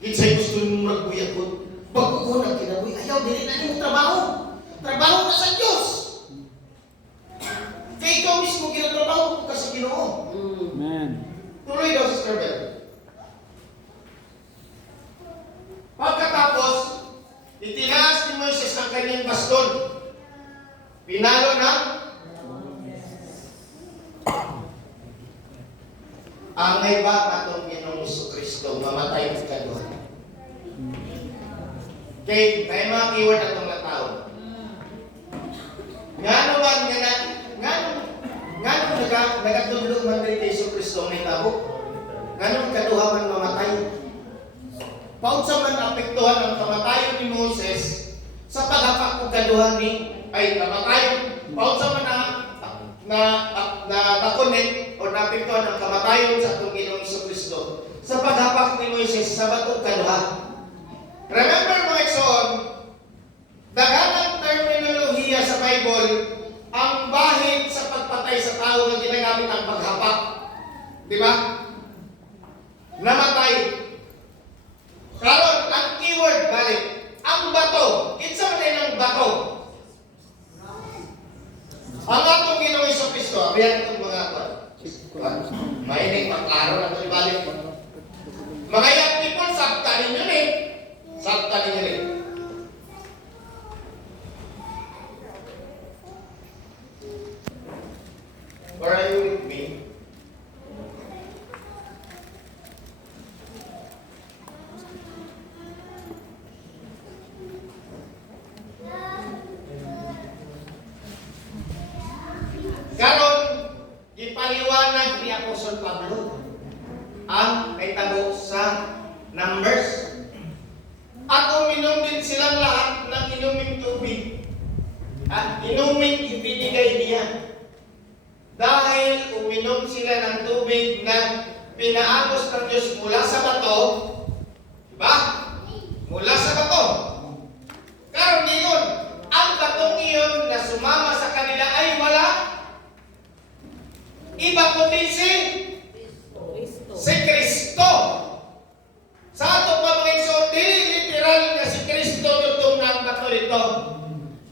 kinsay gusto nyo magbuyakot, bago ko na kinabuhi, ayaw, dili na nyo trabaho. Trabaho na sa Diyos. Kaya ikaw mismo ginatrabaho ko ka sa Ginoo. Amen. Tuloy daw, Sister Bell. Pagkatapos, itinaas ni Moises ang kanyang baston. Pinalo na angay ba atong Ginoong Jesucristo mamatay ka doon. Okay, may mga keyword atong natawag. Ngano man ngano nagatudlo man kay Jesucristo may tabo. Ngano kaduha man mamatay. Paunsa man apektuhan ang kamatayon ni Moses sa paghapak ug kaduhan ni ay kamatayon. Paunsa man na connect o naapektuhan ang kamatayon sa atong Ginoong Jesucristo sa paghapak ni Moses sa batong kaduha. Remember mga igsoon, daghang terminolohiya sa Bible ang bahin sa pagpatay sa tao nga ginagamit ang paghapak. Di ba? Namatay. Karon ang keyword balik, ang bato. Kinsa man ang bato? Ang atong Ginoong Jesucristo, abiyan itong mga mainig maklaro na ito balik. Mga young people, sabta ninyo rin. Sabta ninyo rin. Or are you with me? Karon gipaliwanag liwanag ni Apostol Pablo ang kaitabo sa Numbers. At uminom din silang lahat ng inuming tubig. At inuming ibinigay niya. Dahil uminom sila ng tubig na pinaagos ng Diyos mula sa bato. Diba? Mula sa bato. Karon ngayon, ang batong iyon na sumama sa kanila ay wala. Iba kundi si Kristo. Sa ato pa mga igsoon, dili literal nga si Kristo tutong ng bato ito.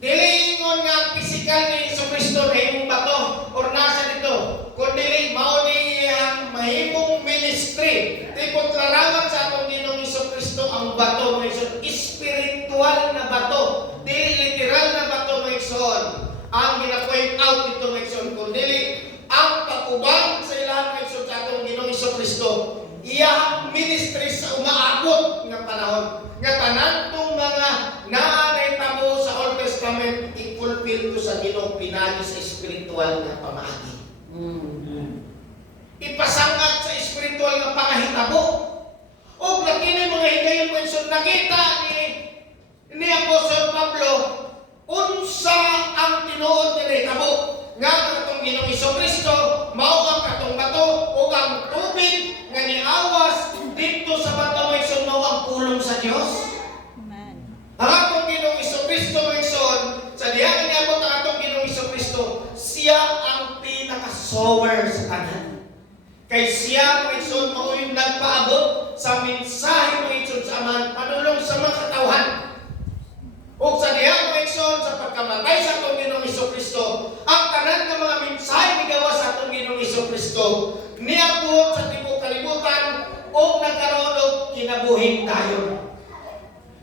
Dili ingon nga physical ni Iso Kristo na imong bato or nasa dito. Kundi mao ni ang mahimong ministry. Tipot larangan sa atong Ginoong Iso Kristo ang bato mga igsoon. Spiritual na bato. Dili literal na bato mga igsoon. Ang gina-point out dito mga igsoon. Kundi ang pag-ubang sa ilang mga igsoon sa atong Ginoong Iso Kristo. Iyang ministry sa umaabot ng panahon. Nga tanan tong mga naanay tamo sa Old Testament, i-fulfill to sa Ginoo pinagi sa espiritual na pamaagi. Ipasangat sa espiritual na pangahitabo. O nakini mga higayon mo nakita ni Apostol Pablo unsa ang tinuod ni hitabo nga katong Ginoong Jesucristo mao ang katong bato o ang tubig nga niawas dito sa bato may mao ang pulong sa Dios. Amen. Ang atong Ginoong Jesucristo may sa diha niabot ang atong Ginoong Jesucristo, siya ang pinaka-sower sa tanan. Kay siya may mao yung nagpaabot sa mensahe may sa aman panulong sa mga katawhan. O sa diha mga igsoon sa pagkamatay sa atong Ginoong Jesucristo, ang tanan ng mga mensahe migawa sa atong Ginoong Jesucristo niabot sa tibuok kalibutan o nagkaroon og kinabuhi tayo.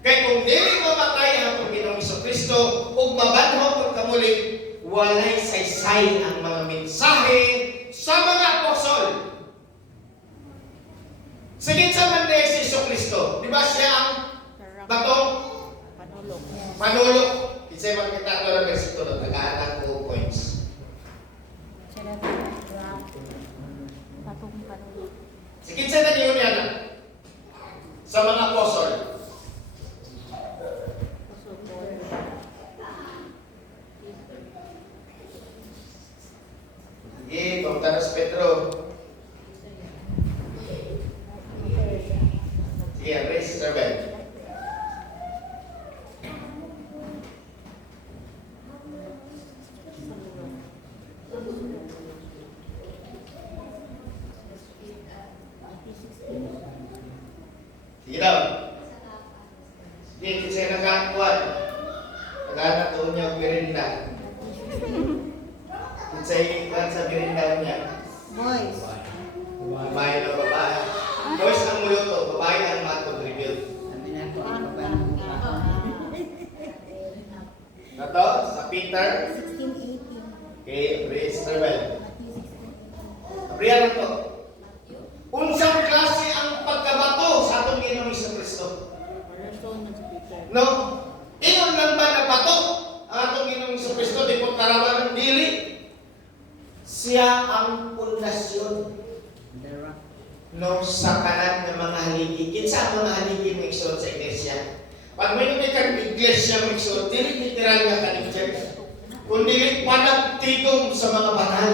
Kay kung dili mamatay ang atong Ginoong Jesucristo ug mabanhaw pagkamuli, walay saysay ang mga mensahe sa mga apostol. Sige sa mande si Jesucristo, di ba siya ang batong Panulong. panulok? Isay makita ko ng versikulo, nag-aanak ko points. Patong panulong. Sige sa naging yan sa mga apostol. Sige, Pagtaras Pedro. Sige, raise servant. Sige daw. Sige, kasi nakakuan. Naghanap doon niya ang merinda. Kasi ikan sa merinda niya. Boys. Babae na babae. Boys ang muyo to, babae ang mag-contribute. Sabi na ako ang babae ng mukha. Nato, sa Peter. 16-18. Okay, praise the Lord. Abrihan na to. Unsang klase ang pagkabato sa atong Ginoong Jesucristo? No? Ingon lang ba na bato ang atong Ginoong Jesucristo di po karawan ng dili? Siya ang pundasyon no sa kanan ng mga haligi. Kinsa ang mga haligi mo igsoon sa iglesia? Pag may kang iglesia mo igsoon, dili literal nga kaning church. Kundi panagtigom sa mga banal.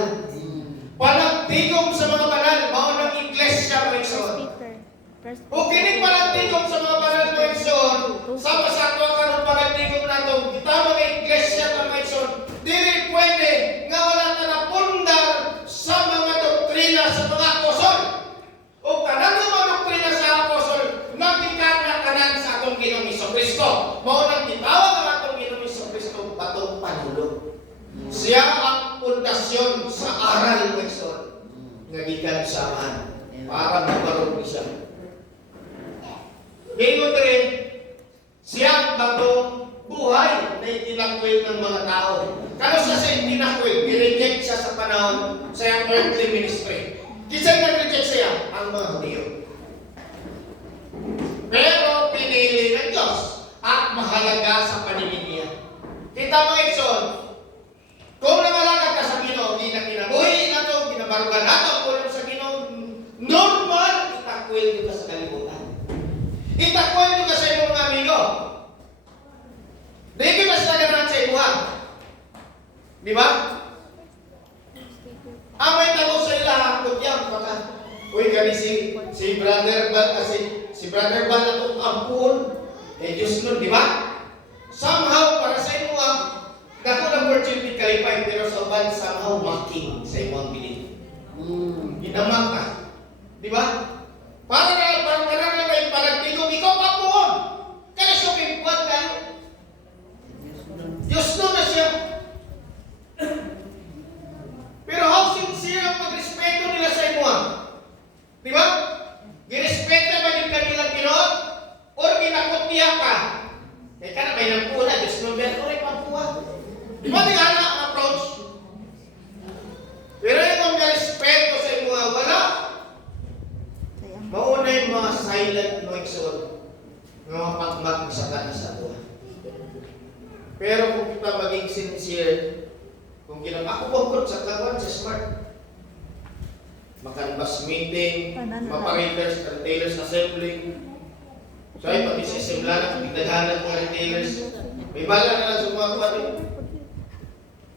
Panagtigom sa mga banal, mao ng iglesia mo igsoon. O kining panagtigom sa mga banal mo igsoon, sama sa ato karon panagtigom nato, kita mga iglesia ta mo igsoon, dili pwede nga wala ka na pundar sa mga doktrina sa mga apostol. O kanan ng mga doktrina sa apostol, nagkikana kanan sa atong Ginoong Jesucristo. Mao nang gitawag ang atong Ginoong Jesucristo batong panulong. Siya ang pundasyon sa aral mo igsoon nga gikan sa aman para mabarog siya. Ngayon rin, siya ang batong buhay na itinakwil ng mga tao. Kano siya sa itinakwil, i-reject siya sa panahon sa iyang earthly ministry. Kisa'y nag-reject siya? Ang mga Hudyo. Pero pinili ng Diyos at mahalaga sa paningin niya. Kita mga igsoon, kung nangalagad ka sa Ginoo, di na kinabuhi na ito, ginabarugan na ito, Uy, kani si Brother Bal, si Brother Bal na itong ampun, Diyos nun, di ba? Somehow, para sa inyo dako ng opportunity kalipay, pero sa uban, somehow mocking sa imong bilin. Ginamak ka. Di ba? Para na may panagtigong, ikaw pa po. Kaya siya kipuan ka. Diyos nun na siya. Pero how sincere ang pagrespeto nila sa imo? Di ba? Girespeto ba yung kanilang ginoon? O ginakot niya ka? Kaya ka na may nagpuna, Diyos nun ba? O rin pampuha. Di ba di nga ang approach? Pero yung mga respeto sa imo, wala. Mauna yung mga silent noise mga pagmag sa kanan sa buhay. Pero kung kita maging sincere, kung ako bangkot sa kawan, sa smart, makanbas meeting, mapa-retailers, retailers assembly. So ay pati sa simulanan, pagdaghanan mga retailers, may bala na lang sa mga kuwan.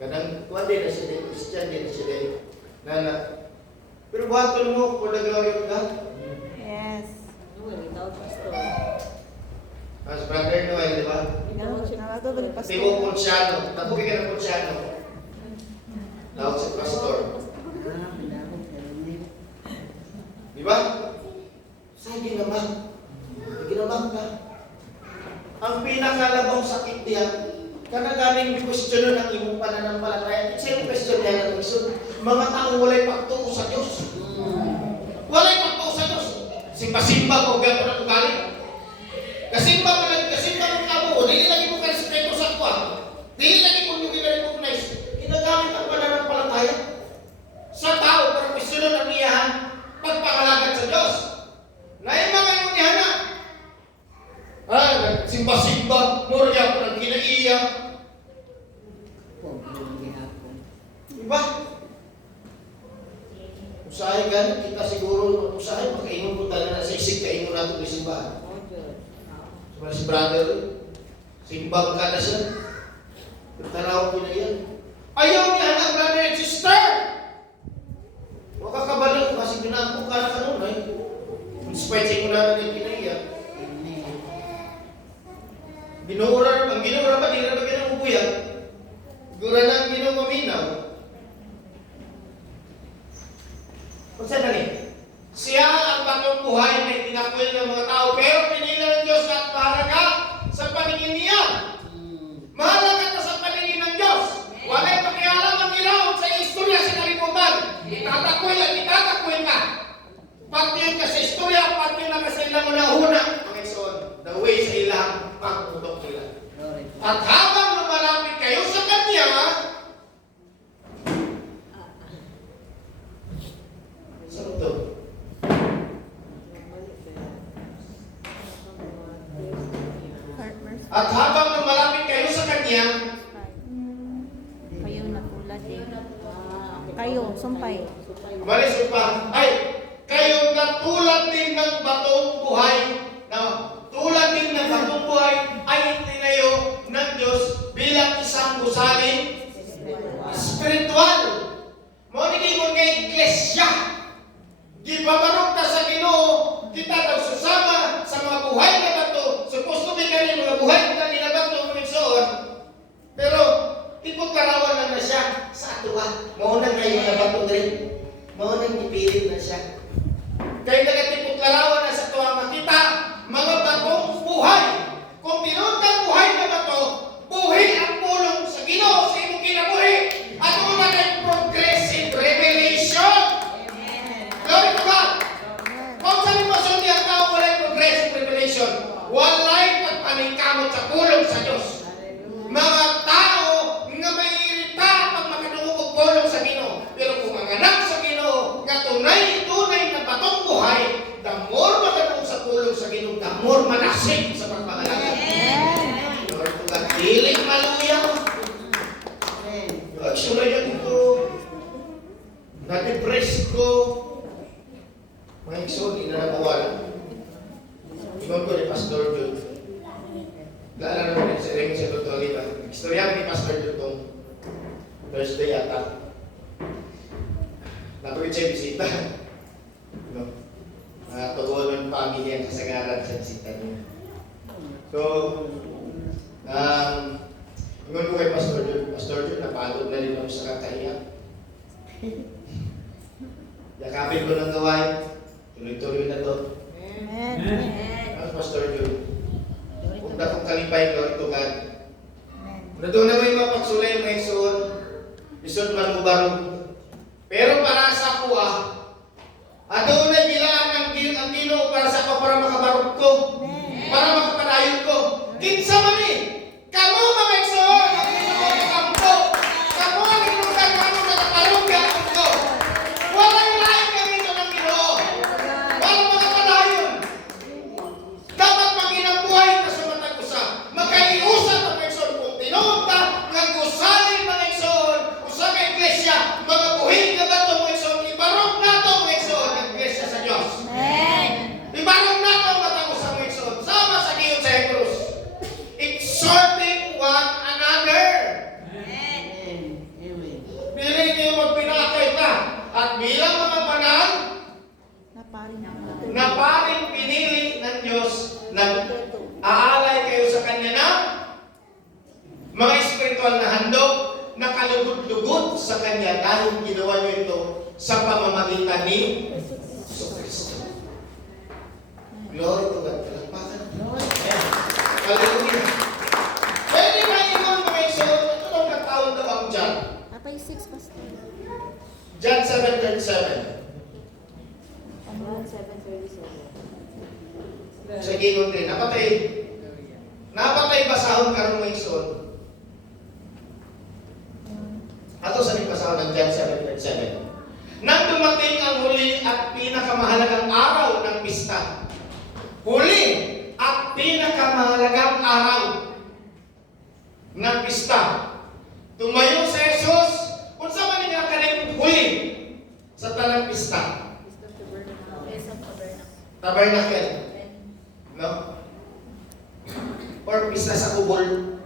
Kadang kuwan din na siya din, Christian din na siya din. Nana. Pero buhaton mo, kung nag-glory of God. Yes. As brother Noel, di ba? Nawato ba ni Pastor? Tibo Ponciano. Tabukin ka ng Ponciano. Tawag si Pastor. Di ba? Sa'yo ginamang. Ginamang ka. Ang pinakalabang sakit niya, kanagaling question ng imong pananampalataya. Sino question niya ng question? Mga taong walay pagtuo sa Diyos. Walay pagtuo sa Diyos. Simba-simba ko gano'n ang ugali. Kasimba ng kamo, dili lagi mo ka-respeto sa kwa. Dili lagi mo yung ginag-recognize. Ginagamit ang pananampalataya sa tao para questionan ang iyahan pagpangalagan sa Diyos. Na yung mga imunihan na. Simba-simba, murya po ng kinaiya. Diba? Usahay ganit, kita siguro usahay, makaingon po talaga na sa isig, kaingon natin ng simbahan. Si brother, simbang ka na siya. Tanaw ko na yan. Ayaw niya anak, brother and sister! Huwag kakabalik ko kasi ginagawa ka na kanunay. In spite sa imunan na yung kinaiya. Ang ginura ba, di na ba ginagubuyag? Gura na ang ginumaminaw. Kung saan na siya ang batong buhay na itinakwil ng mga tao, pero pinili ng Diyos at mahalaga sa paningin niya. Mahalaga ka sa paningin ng Diyos. Walay pakialam ang ilaw sa istorya sa kalimutan. Itatakwil at itatakwil ka. Pagtiyan ka sa istorya, pagtiyan ka sa ilang unahuna. The way sa ilang pagputok nila. At habang lumalapit kayo sa Kanya, saan ito? At habang lumalapit kayo sa Kanya, Kayo natulad din. Kayo, sumpay. malis pa, ay, kayo natulad din ng batong buhay, na tulad din ng batong buhay, ay itinayo ng Diyos bilang isang gusaling spiritual. Monigin mo kay Iglesia. Gipamarok na sa Ginoo, kita daw susama sa mga buhay na bato. Supposed to be kani mga buhay na ninabato ng Panginoon. Pero, tipong karawan lang na siya sa atuwa. Maunang kayo mga bato rin. Maunang ipilit na siya. Kaya nagatipong karawan na sa tuwa makita, mga batong buhay. Kung tinod kang buhay na bato, buhay ang pulong sa Ginoo sa imong kinabuhi. At kung progressive revelation. Glory to God. Kung saan yung masun niya tao, walay progressive revelation. Walay pagpaningkamot sa pulong sa Diyos. Mga tao nga may irita pag makadungog pulong sa Ginoo. Pero kung ang anak sa Ginoo, nga tunay na batong buhay, the more makadungog sa pulong sa Ginoo, the more manasig sa pagpangalaga. Glory to God. Diling maluyaw. Actually, yan ito. Na-depress ko. Mga iksod, hindi na nawala. Ibang ko ni Pastor Jude. Lala naman sa rin sa totalita. Istorya ni Pastor Jude itong Thursday yata. Natuwid siya bisita. No? Tugunon family ang kasagaran sa sita niya. So, ingon ko kay Pastor Jun, napagod na rin ako sa kakaiyak. Yakapin ko ng gawain, tuloy-tuloy na to. Amen. Pastor Jun, kung na kong kalipay ko ito God. Na doon na may mapagsulay mga isuon, isuon manubarong. Pero para sa kuha, doon na gilaan ang Ginoo para sa ako para makabarog ko, para makapanayon ko. Kinsa man ni, kamo mga isuon, ang Ginoo kampo, kamo ang inugan kamo nakabarog gapon ko. Walang lain kami ito ng Ginoo. Walang makapanayon. Dapat maginabuhay ka sa matag usa. Makaiusap ang mga isuon kung tinuod ka, nag-usalin mga isuon, usa ka iglesia, mga buhig na ba ito mga isuon, ibarog na ito mga isuon ng iglesia sa Diyos. Ibarog na ito ang matag usa mga isuon. Sama sa giyon sa krus. Exhorting one another. Dili niyo magpinakay ka. At bilang mga banal, na paring pinili ng Diyos, nag-aalay kayo sa Kanya na mga espiritual na handog, nakalugod-lugod sa Kanya dahil ginawa niyo ito sa pamamagitan ni Kristo. Glory to God. Palakpakan. Hallelujah. Pwede ba ingon mga isuon? Ito lang nagtawag daw ang John. Apay 6, Pastor. John 7:37. Sa gingon din, napatay basahon karon mga isuon. Ato sa basahon ng John 7:37. Nang dumating ang huli at pinakamahalagang araw ng pista. Huli at pinakamahalagang araw ng pista. Tumayo si Jesus, kung sa man nga kaning huli sa tanang pista. Tabernacle. No? Or pista sa kubol.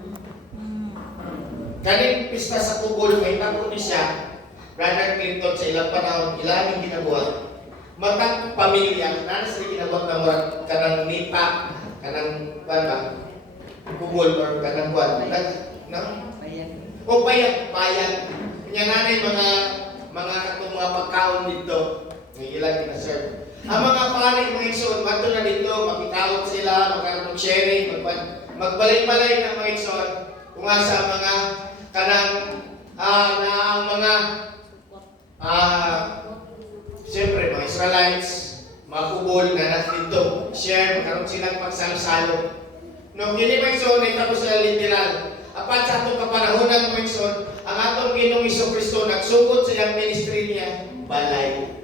Kaning pista sa kubol, may tabo ni siya, Brother Clinton sa ilang panahon, ilang ginabuhat. Matang pamilya, nanas rin ginabuhat na murag kanang nita, kanang ba? Kubol or kanang buwan. No? O payat. Kanya nanay mga katong mga pagkaon dito, may ilang ginaserve. Ang mga pari, mga isuon, mato na dito, makikawot sila, mag-sharing, magbalay-balay ng mga isuon, kung nga sa mga kanang, na ang mga, siyempre, mga Israelites, mga kubol na dito, share, magkaroon silang pagsalo-salo. No, kini mga isuon, ay tapos sila literal. Apat sa atong kapanahonan mga isuon, ang atong Ginoong Kristo nagsugod sa iyang ministry niya, balay.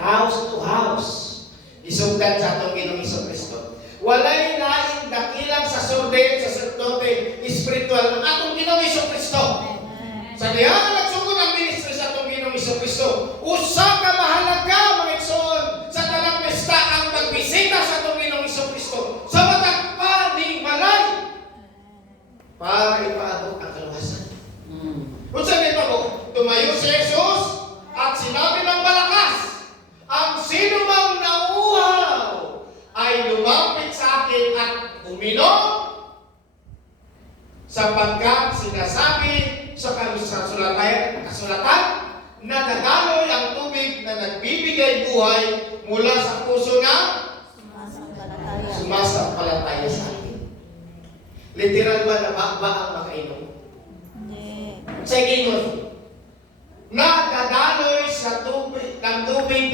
House to house. Isugdan sa atong Ginoong Kristo. Walay laing dakilang saserdote, espiritual ng atong Ginoong Kristo. Sa diha nagsugod ang ministry sa atong Ginoong Kristo. Usa ka mahalaga mga igsoon sa tanang pesta ang pagbisita sa atong Ginoong Kristo. Sa matag paningmalay para ipaabot ang kaluwasan. Kung saan ito po, tumayo si Jesus at sinabi ng malakas, ang sino mang nauuhaw ay lumapit sa akin at uminom, sapagkat sinasabi sa kasulatan na nagaloy ang tubig na nagbibigay buhay mula sa puso na sumasampalataya sa akin. Literal ba na ba ang makainom? Sa gingon, dadaloy sa tubig,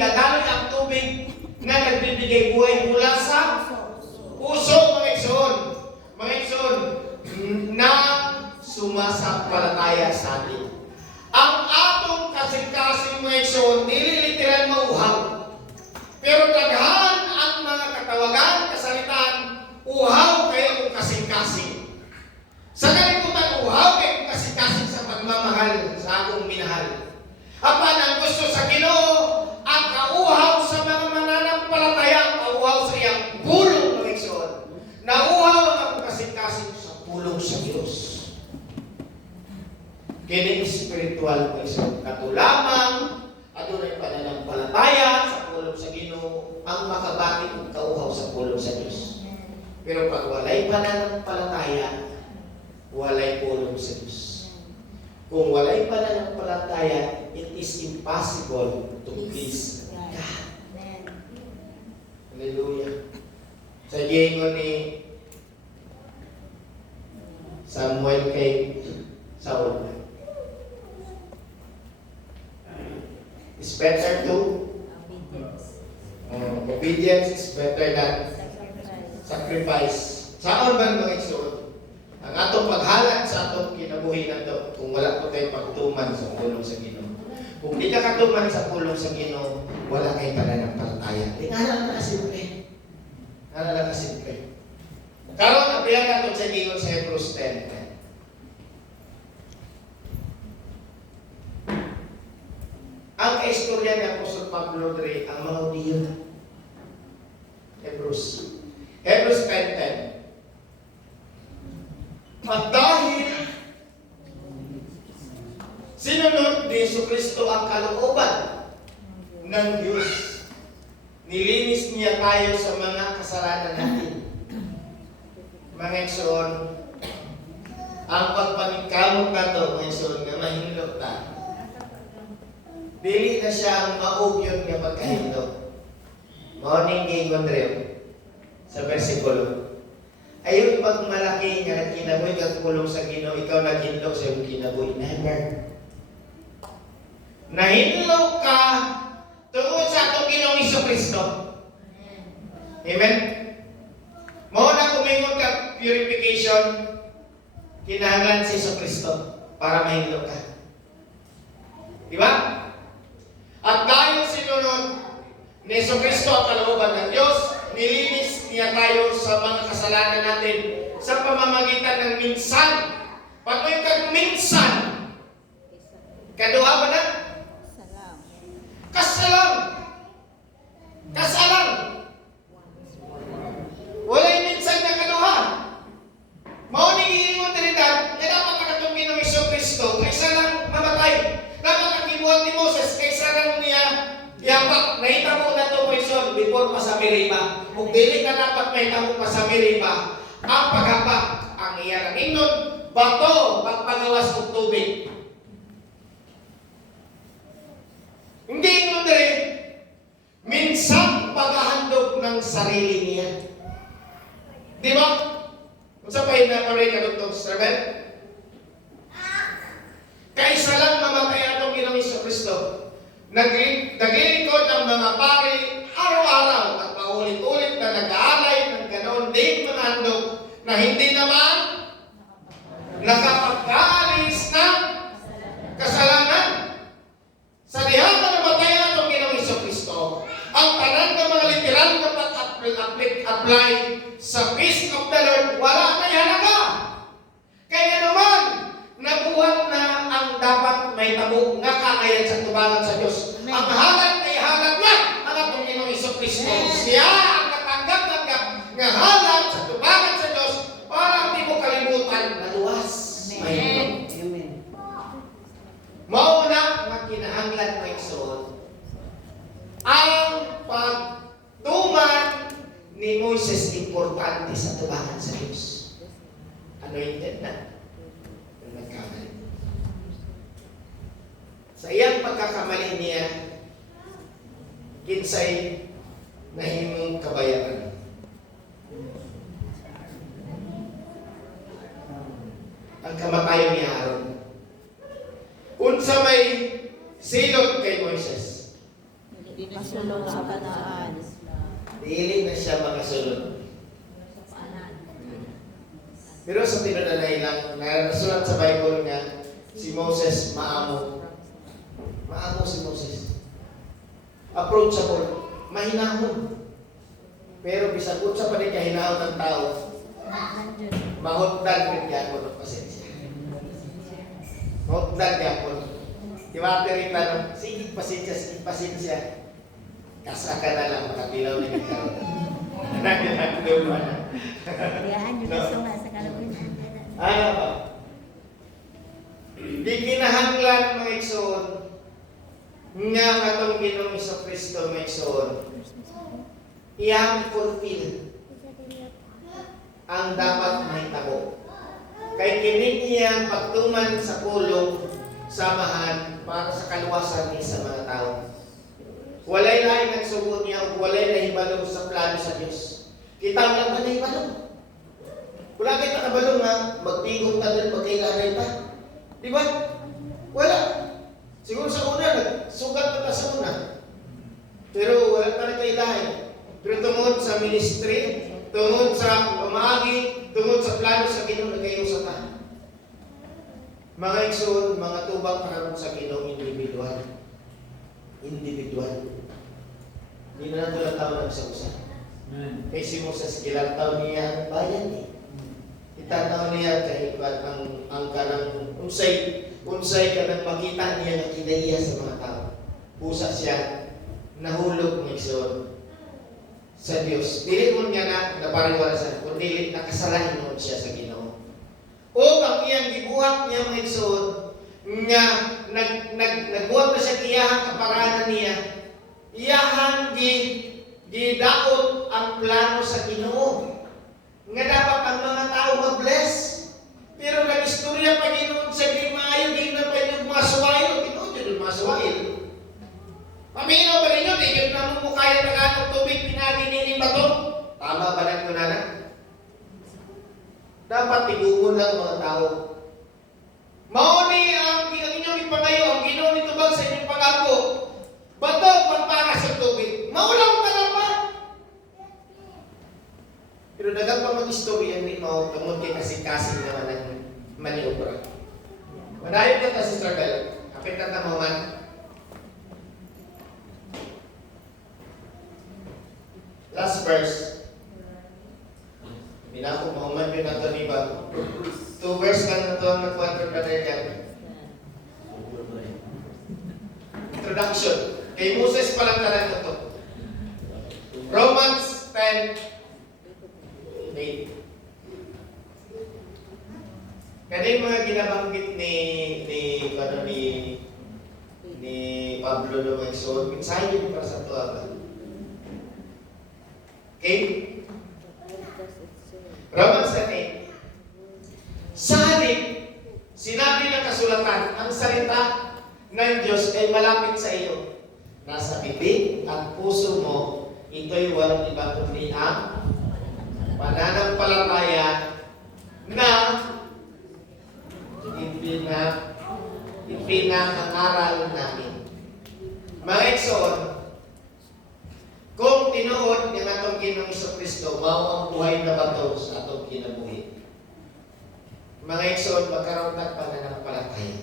dadaloy ang tubig na nagbibigay buhay mula sa puso, mga igsoon. Mga igsoon, na sumasampalataya sa atin. Ang atong kasing-kasing mga igsoon, dili literal mauhaw. Pero daghan ang mga katawagan, kasalitan, uhaw kayo kung kasing-kasing. Sa kalibutan, uhaw kayo kung kasing-kasing sa pagmamahal sa akong minahal. Apan ang gusto sa Ginoo, ang kauhaw sa mga mananampalataya, ang kauhaw sa iyang pulong ng igsoon. Nauhaw ang akong kasing-kasing sa pulong sa Diyos. Kini espiritual ng igsoon. Katulamang, adunay pa Pero pag walay pananampalataya, walay pulong sa Diyos. Kung walay pananampalataya, it is impossible to please God. Hallelujah. Sa gingon ni Samuel kay Saul, it's better to obedience is better than sacrifice. Saan ba mga igsoon? Ang atong paghalat sa atong kinabuhi na to, kung wala po tayong pagtuman sa pulong sa Ginoo. Kung di ka katuman sa pulong sa Ginoo, wala kay pananampalataya. Di nga lang nakasimple. Nga lang nakasimple. Karon abiyan natin sa Ginoo sa Hebrews 10. Ang istorya ni Apostol Pablo diri ang mga Hudiyo. Hebrews 10:10. At dahil sinunod ni Jesucristo ang kalooban ng Diyos, nilinis niya tayo sa mga kasalanan natin. Mga igsoon, ang pagpaningkamot na ito, mga igsoon, nga mahindot ta, dili na siya ang maugyon nga pagkahindot. Morning gingon rin sa versikulo. Ayun pag malaki nga kinabuhi kang kulong sa Ginoo, ikaw naghindok sa iyong kinabuhi. Never. Nahindok ka tungod sa atong Ginoong Jesucristo. Amen? Mao na kumingon ka purification, kinahanglan si Jesucristo para mahindok ka. Di ba? At dahil sinunod ni Jesucristo ang kalooban ng Diyos, nilinis niya tayo sa mga kasalanan natin sa pamamagitan ng minsan. Patoy kang minsan. Kaduha ba na? Salam. Kasalang. Kasalang. Wala'y minsan na kaduha. Mauning hihingon trinidad, na dapat nakatungin ng Jesucristo, kaysa lang mamatay. Dapat ang gibuhat ni Moses, kaysa lang niya yapak, nahitamo na ito question before pa sa Meriba. Kung dili ka dapat mahitamo pa sa Meriba, ang paghapak, ang iya ng ingnon, bato, pagpagawas ng tubig. Hindi ingnon rin, minsan paghahandog ng sarili niya. Di ba? Kung sa pahin na paray ka Dr. Stravel? Kaysa lang mamatay atong Ginoong Jesucristo. Naglilingkod ang mga pari araw-araw at paulit-ulit na nag-aalay ng ganoon din mga handog na hindi naman nakapag-aalis ng kasalanan. Sa diha na namatay atong Ginoong Jesucristo, ang tanan ng mga literal na pag-apply sa peace of the Lord, wala na halaga. Kaya naman, nabuhat na ang dapat may tabo nga kakayan sa tubangan sa Diyos. Amen. Ang halat ay halat na ang atong Ginoong Jesucristo. Siya ang katanggap-tanggap nga halat sa tubangan sa Diyos para hindi mo kalimutan na luwas. Amen. Amen. Mauna nga kinahanglan ng igsoon ang pagtuman ni Moises importante sa tubangan sa Diyos. Anointed na. Nagkamali. Sa iyang pagkakamali niya, kinsay nahimong kabayaran. Ang kamatayon ni Aaron. Unsa may silot kay Moises. Hindi masulong sa Kanaan. Dili na siya makasulod. Pero sa tinunalay lang, nasulat sa Bible nga, si Moses maamo. Maamo si Moses. Approachable. Mahinahon. Pero bisag unsa pa rin kahinahon ng tao, mahutdan rin gyapon ang pasensya. Mahutdan gyapon. Di ba rin tanong, sige pasensya. Kasa ka na lang, makapilaw na yung karoon. Nagdadalo na. Diyan yung gusto nga sa kalawin. Ano ba? Di kinahanglan mga igsoon nga katong Ginoong Jesucristo mga igsoon iyang fulfill ang dapat mahitabo. Kay kining iyang pagtuman sa pulong samahan para sa kaluwasan ni sa mga tao. Walay lain nagsugo niya, walay nahibalo sa plano sa Diyos. Kita mo lang ba nahibalo? Wala kayo nakabalo nga, magpigong ka doon, magkailanay pa. Di ba? Wala. Siguro sa una, nagsugat pa sa una. Pero wala pa na kailangan. Pero tungod sa ministry, tungod sa pamaagi, tungod sa plano sa Ginoo nagayusa ka. Mga igsoon, mga tubang karon sa Ginoo individual. Individual. Hindi na nato lang tao nagsa-usa. Kay si Moses, ilang taon niya ang bayan eh. Itataw niya kay ang kanang unsay kanang makita niya na kinaiya sa mga tao. Pusa siya, nahulog ng igsoon sa Dios. Dili mo niya na napariwarasan, kundi nakasalanan siya sa Ginoo. O ang iyang gibuhat niya mga igsoon, nga nagbuhat na siya iyahang kaparanan niya, iyahang gidaot ang plano sa Ginoo. Nga dapat ang mga tao mag-bless. Pero nag-istorya pa Ginoo sa di maayo, di na pa yung mga suwail, Ginoo, di na mga suwail. Paminaw ba ninyo, di yun na mo kaya ng tubig pinaginiling ba to? Tama ba lang ito na? Dapat tigugon lang mga tao. Mauni ang inyong ipangayo, ang Ginoo nito bang sa inyong pag-ako? Bato, pagpara sa tubig. Maulang pa lang ba? Pero dagang pa mag-istorya ni Mao, tungod kay kasing-kasing naman ang maniobra. Madayon ka ta, Sister Bell. Kapit na tamaman. Last verse. Binako mahuman yun nato ni ba? 2 verse lang na ito ang nagkwento brother dyan. Introduction. Kay Moses pa lang tanan ito. Romans 10:8. Kani mga ginabanggit ni Pablo Lumagson, minsahe yun para sa tuwa. Okay? Romans 10:8. Sa halip, sinabi ng kasulatan, ang salita ng Diyos ay malapit sa iyo. Nasa bibig at puso mo, ito'y walang iba kundi ang pananampalataya na ipinangaral namin. Mga igsoon, kung tinuod ng atong Ginoong Kristo, mao ang buhay na bato sa atong kinabuhi. Mga igsoon, magkaroon ng pananampalataya.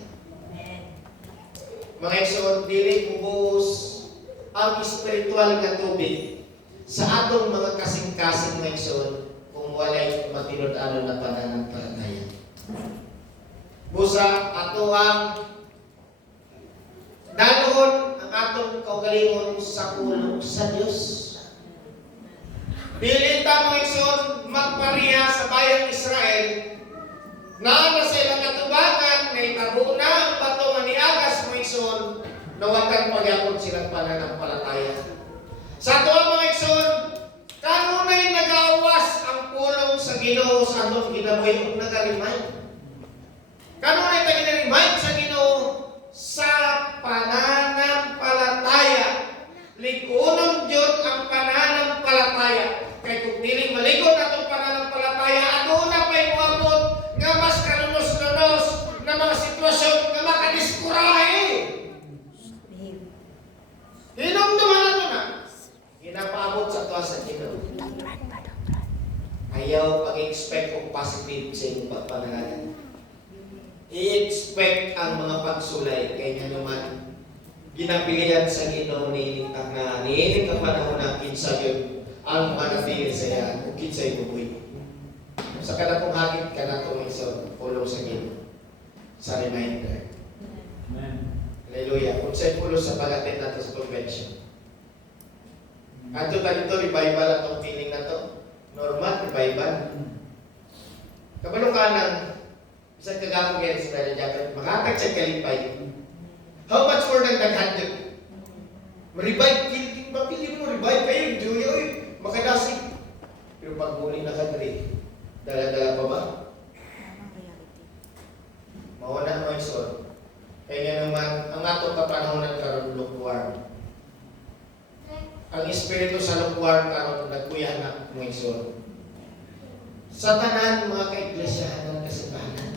Mga igsoon, dili mubuhos ang espiritual nga tubig sa atong mga kasing-kasing mga igsoon kung walay matinud-anon na pananampalataya. Busa ato ang danon ang atong kaugalingon sa pulong sa Dios. Dili ta mga igsoon magpariha sa bayang Israel na sa ilang katubangan na itabo na ang bato nga niagas mga igsoon na wakan pagyapon silang pananampalataya. Sa ato ang mga igsoon, kanunay nag-awas ang pulong sa Ginoo sa atong ginabuhi ug nagarimay. Kanunay ta ginarimay sa Ginoo sa pananampalataya. Ligunong Diyos ang pananampalataya. Kaya kung diling maligon atong pananampalataya, aduna pa'y muabot nga mas kalunos-lunos na mga sitwasyon nga makadiskurahe. Hinumduman na ito na. Ginapaabot sa tuwa sa Ginoo. Ayaw pag-expect kung positive sa inyong pagpangalan. I-expect ang mga pagsulay kay nga naman ginapilihan sa Ginoo ni nga niining ka panahon na kinsa yun ang manatili sa iya o kinsa ibubuhay. Sa kanakong hagit ka na itong isang pulong sa Ginoo sa reminder. Amen. Hallelujah. Kung sa'yo pulo sa pag-attend natin sa convention. Ato tanito, revival atong feeling na to. Normal, revival. Kabalo ka ng isang kagapong yan sa Brother Jacob, makakag sa kalipay. How much more nang nag-handle? Ma-revive, pili mo revive kayo, enjoy, makadasig. Pero pag muli na kadri, Dala-dala pa ba? Anong reality? Mauna mo isod. Kaya nga naman, ang atong kapanahonan karon lukewarm. Ang espiritu sa lukewarm karon nagkuya na mo isod. Sa tanan mga ka-iglesyahan ng kasimbahan.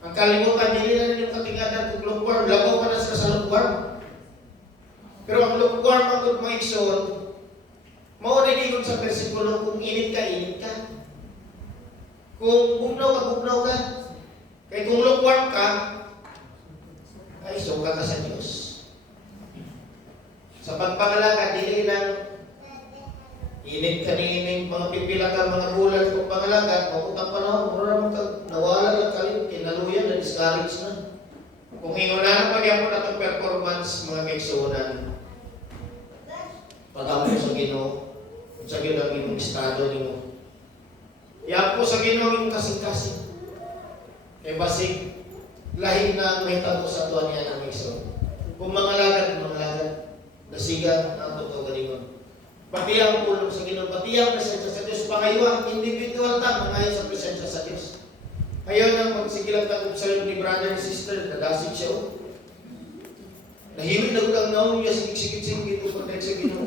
Ang kalimutan dili na ninyong katingadan kung lukewarm, labaw ka na sila sa lukewarm. Pero ang lukewarm ang good mga isod, mao na gigon sa bersikulo, kung init ka. Kung bugnaw ka. Kaya kung lukewarm ka, ay suka ka sa Diyos. Sa pagpangalaga, dili lang init ka ni mga pipila ka, mga bulan kung pangalaga, maputang panahon, mura mo ka, nawala lang kalit, kinaluyan, na-discourage na. Kung inunahan pa niya po na itong performance, mga kaigsunan, pag-amo sa Ginoo, sa Ginoo ang inyong estado niyo. Iyan po sa Ginoo yung kasing-kasing. Kaya basig, lahing na may tapo sa tuwan niya ng Igsoon. Kung mga lagad, nasiga ang totoo galingon. Pati ang pulong sa Ginoo, pati ang presensya sa Diyos, pangaywa, individual ta, mangayon sa presensya sa Diyos. Ayaw na magsigilang takot sa ni brother and sister, nadasig siya o. Nahimik na kung naon niya, sigit-sigit ito pagkain sa Ginoo.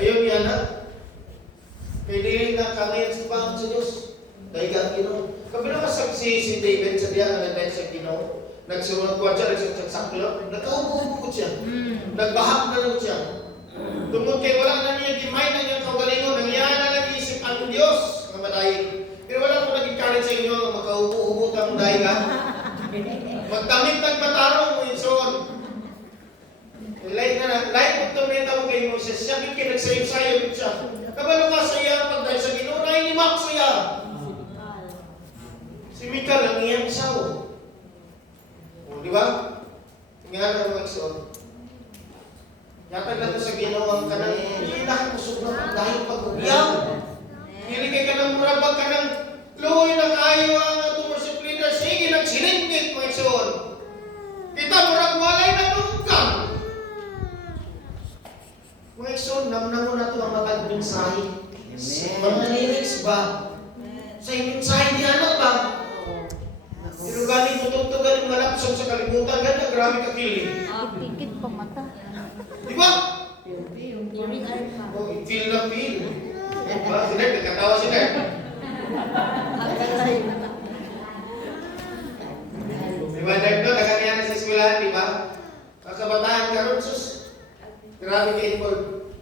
Ayaw niya na. Kaya dili na kangayan sa pangat sa Diyos. Dahil ka Ginoo. Kapila kasaksi si David sa diya na nagdahil sa Ginoo, nagsunod ko siya, nagsaksak-saklo, nagkaupo siya. Nagbahak na lang siya. Tungkol kay wala na niya, gimay na niya kaugalingon, nangyari na nag-iisip ang Diyos na madayig. Pero wala ko naging karin sa inyo, makaupo-upo kang dahil ka. Magdamit nagbatarong mo yung son. Lain mo tumita mo kay Moses, siya bikin nagsayo-sayo siya. Kabalo ka sa iya, pag dahil sa Ginoo, nainimak sa iya. Si Mika lang iyang isaw. O, di ba? Tingnan na mga igsoon. Yatag na ito sa Ginoo ang kanang iinak mo sobrang dahil pag-ubiyaw. Hindi kay kanang murabag kanang luoy na kayo ang atong worship leader. Sige, nagsilingkit mga igsoon. Kita murag walay na tungkang. Mga igsoon, namnamo na ito ang matag mensahe. Mga lyrics ba? Sa mensahe niya na ba? Pero galing tutugtog galing malapsong sa kalibutan, ganda, grabe kakilig. Pikit pa mata. Di ba? Oh, feel na feel. Diba? Sila, nagkatawa sila. Diba, Dagdo, nakaniyan na sa eskwelahan, di ba? Kakabataan karon sus. Grabe ka-involved.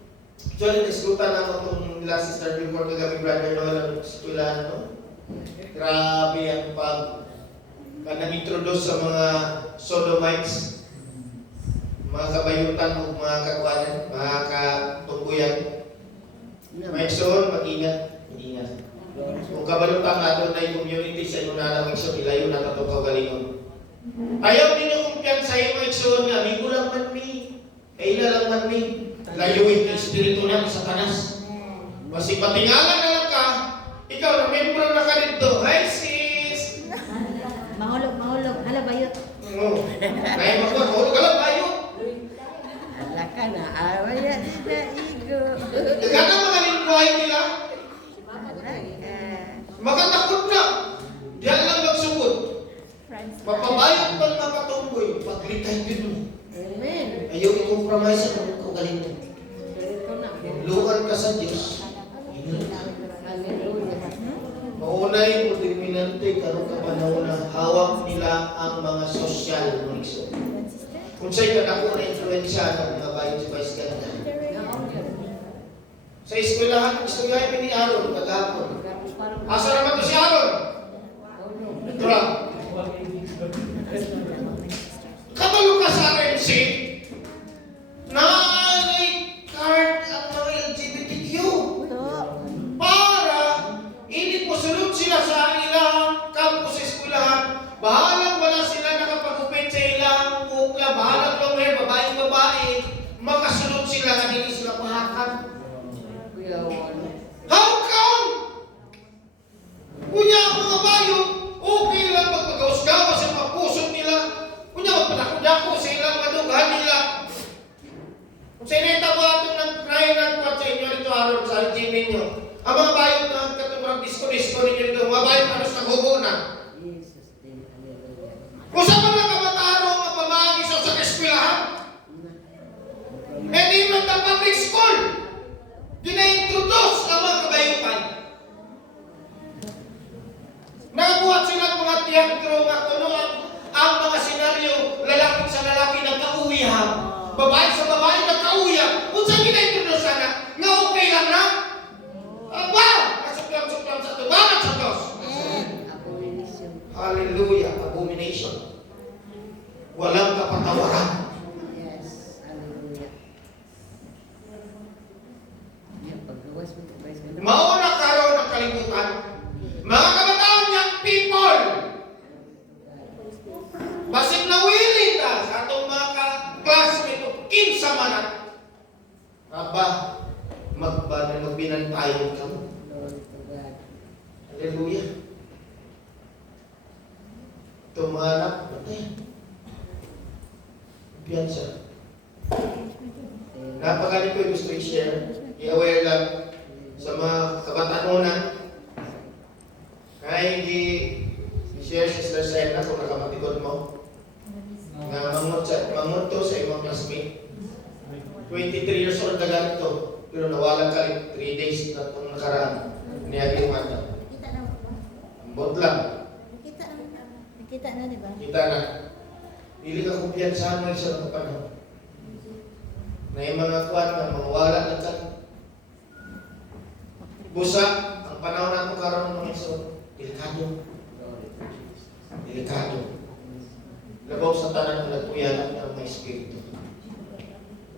Actually, naiskutan naman itong last sister before kagabi brother Noel ang eskwelahan, no? Grabe ang nag-introduce sa mga sodomites, mga kabayutan o mga kagwanan, mga katungkuyan. May igsoon, mag-ingat. Kung kabalutan nga doon na yung community sa inyo na ng igsoon, ilayo na ito kagalingon. Ayaw ninyo kumpiyansa yung mga igsoon nga, amigo lang man mi, kaila lang man mi, layuin ng espiritu niya sa kanas. Masig patingalan na lang ka, ikaw na membro na ka dito. Hi sis! Mahulog. Hala, bayot. Oo. Kaya mahulog ka lang, bayot. Hala ka na. Awaya na igo. Gana mga lingkuhay nila, Hala ka. makatakot na. Diyan lang magsugod. Friends. Mapabayot pa na patumboy, paglitay din mo. Amen. Ayaw i-compromise ang kung galing mo. Ganito na. Luhan ka sa Diyos. Hallelujah. Maunay mo determinante karon ka panahon na hawak nila ang mga sosyal ng igsoon. Kung sa'yo kadako na influensya ng mga bayan sa vice ganda. Sa eskwelahan, gusto nga ni Aaron, kagapon. Asa naman to si Aaron? Ito lang. Kabalo ka sa RNC, card ang mga LGBTQ. Para hindi po sunod sila sa ilang campus sa eskwelahan, bahalang wala sila nakapag-upit sa ilang kukla, bahalang lumher, babae, makasunod sila na hindi sila pahakan. How come? Kunya ang mga bayo, okay lang magpagawas-gawas sa mga puso nila. Kunya magpanakudako sa ilang madughan nila. Kung sa inay tabo atong nag-try ng kwat sa inyo dito aron sa algin ninyo, ang mga bayo na babae sa babae nagkauyab. Unsa gina-introduce na nga okay lang na? Aba, kasuklam-suklam sa tubangan sa Diyos. Abomination. Hallelujah, abomination. Walang kapatawaran. Yes. Hallelujah. Yan, paggawas mo, paggawas mo. Mauna karon ng kalibutan. Mga kabataan niyang people, basig na willing ta sa atong mga classmate o kinsa man at aba, magbinantayon ka mo. Lord to God. Hallelujah. Tumanap, patay. Piyansa. Napakali ko gusto i-share. I-aware lang sa mga kabatanunan. Kaya hindi share si Sister Sena kung nakamatikod mo. Na mangot to sa imong classmate. 23 years old na ganito. Pero nawalan ka 3 days na itong nakaraan. Niyaging mata. Nakita na ba? Ambot lang. Nakita na, di ba? Kita na. Dili ka kumpiyansahan mo isa ng panahon. Na yung mga kuwan na mawala na ka. Busa, ang panahon nato karon ng iso, delikado. Delikado. Labaw sa tanan ng nagpuyanan ng mga espiritu.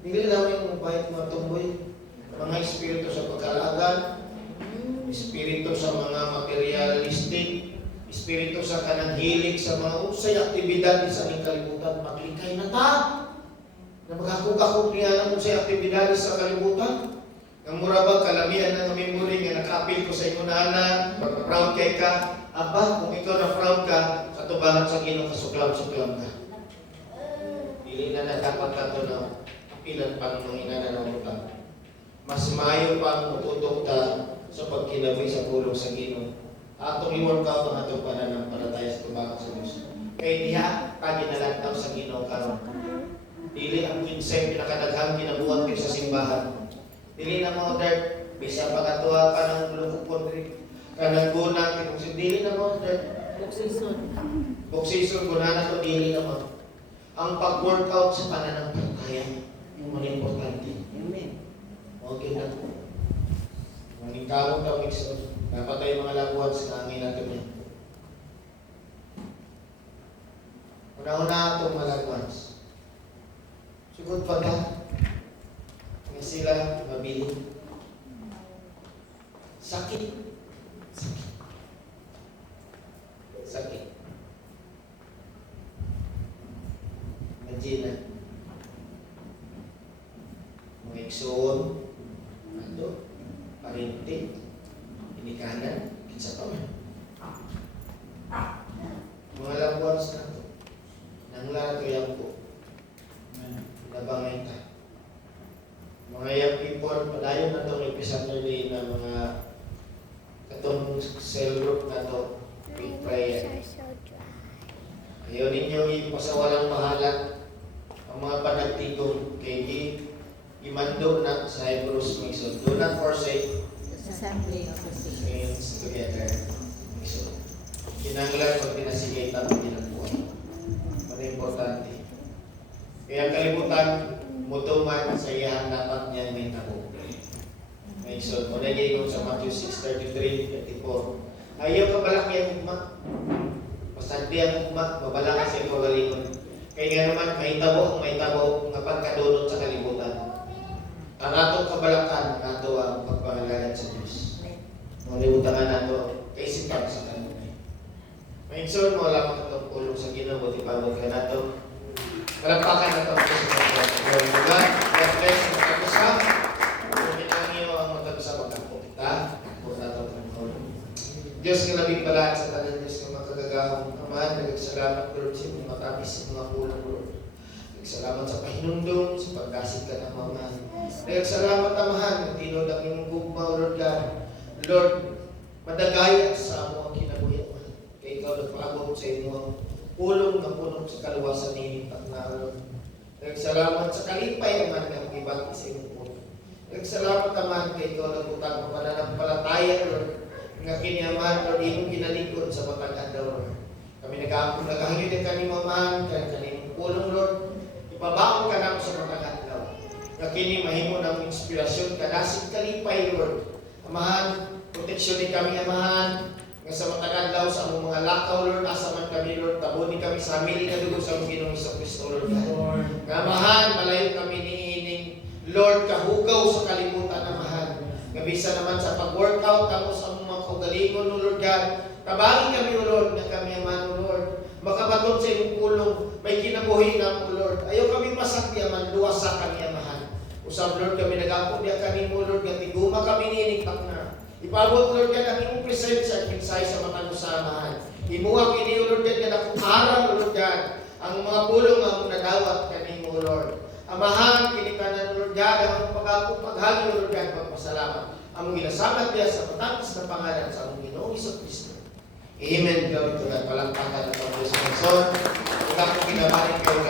Dili lang yung mabait mga tumboy. Mga espiritu sa pagkalagan, espiritu sa mga materialistic, espiritu sa kanang hilig sa mga usay aktibidad sa ating kalibutan. Maklikay na ta! Na magkakukakuk niya ng usay aktibidad sa kalibutan. Ang murabag kalamihan ng memory nga nakapil ko sa inyo na anak, proud kay ka. Aba, kung ikaw na proud ka, sa tubangan sa Ginoo kasuklam-suklam ka. Dili na dapat ka to na apilan pang mga inananamutan. Mas mayo pa ang mututok ta sa pagkinabi sa pulong sa Ginoo. Atong i-workout ang atong pananampalataya sa tubangan sa Diyos. Kay diha, paginalantaw sa Ginoo karon. Dili ang kinsay pinakadaghang kinabuhat sa simbahan. Dili na mo dirt, bisa pagatuwa pa ng lukupon rin. Kanang gunang, dili na mo dirt. Buksison, gunana to, dili na mo. Ang pag-workout sa pananampalataya, yung mga importante. Amen. Okay na po. Maging kawag ka, Mixon. Dapat tayo mga labuhan sa hangin natin yan. Una-una itong mga labuhan. Sugod pa ka. Nga sila mabili. Sakit. Sakit. Sakit. Imagine na. Mga iksoon. Ano? Parinti. Inikanan. Kinsa pa man. Mga labuhan sa nato. Nanglara to yan po. Nabangay ka. Mga young people, padayon na itong episode na mga katong cell group na ito, big prayer. Ayaw ninyo ipasawalang mahalan ang mga panagtigong kay imando na sa Hebrews Mason. Do not forsake Assembly of the saints. saints together. So, kinanglan pag pinasigay tapos tinabuhay. Ano importante? Kaya kalibutan, mutuman sa iyan dapat niyan may tabo. Okay, so, muna niya sa Matthew 6:33-34. Ayaw ka balaki ang ugma. Pasagdi ang ugma, mabalaki sa ipagalingon. Kaya nga naman, may tabo nga pagkadunod sa kalibutan. Ang atong kabalakan, ang ato ang pagpangalayan sa Diyos. Malibutan nga nato, kaisipan sa kanunay. May insun mo, wala makatong pulong sa Ginoo, buti pabot ka nato. Kalampakan na ito sa mga God bless ang magkakasa. Kung pinangiyo ang magkakasa magkakukita, kung nato ang tulong. Diyos nga labing balaan sa tanan, Diyos nga makagagahong Amahan, nagsasalamat Lord sa mga matapis sa mga pulang Lord. Nagsasalamat sa pahinundong, sa pagkasit ka ng mga. Nagsasalamat Amahan, na tinod ang iyong gugma, Lord God. Lord, madagaya sa amo ang kinabuhi, Amahan. Kaya ikaw nagpaabot sa inyo pulong na punong sa kaluwasan ni Pagnaon. Nagsalamat sa kalipay naman ng ibang sa iyong puno. Nagsalamat naman kay ikaw nagutang ng pananampalataya, Lord. Nga kinyaman, Lord, iyong kinalikod sa matag-adaw, Lord. Kami nagahangin din kanimo man, kanimong pulong, Lord. Ipabaon ka na sa matag-adaw. nga kini mahimo ng inspirasyon kadasig kalipay, Lord. Amahan, proteksyonin kami, Amahan, nga sa matag adlaw sa among mga lakaw, Lord, asa man kami, Lord, tabunin kami sa amili na dugo sa among Ginoong Kristo, Lord. Nga Amahan, malayo kami niining, Lord, kahugaw sa kalimutan, Amahan. Nga bisa naman sa pag-workout, tapos ang mga kaugalingon, Lord God, tabangin kami, Lord, nga kami, Amahan, Lord, makabaton sa iyong pulong, may kinabuhi na mo, Lord. Ayaw kami masakyaman, luwasa kami, Amahan. Usab, Lord, kami nag-apod niya kanimo, Lord, nga tiguma kami niining na. Ipabot, Lord God, ang imong presensya kinsay sa matang usamahan. Imuha kini, Lord God, nga nakuharang, Lord God, ang mga pulong nga mong nadawat kanimo, Lord. Amahan, kinikanan, Lord God, ang paghagi, Lord God, pagpasalamat. Among ginasamat niya sa matangis na pangalan sa among Ginoong Kristo. Amen. Glory to God. Palangpakan at pag-usapan. So, kung ako kinabalik kayo,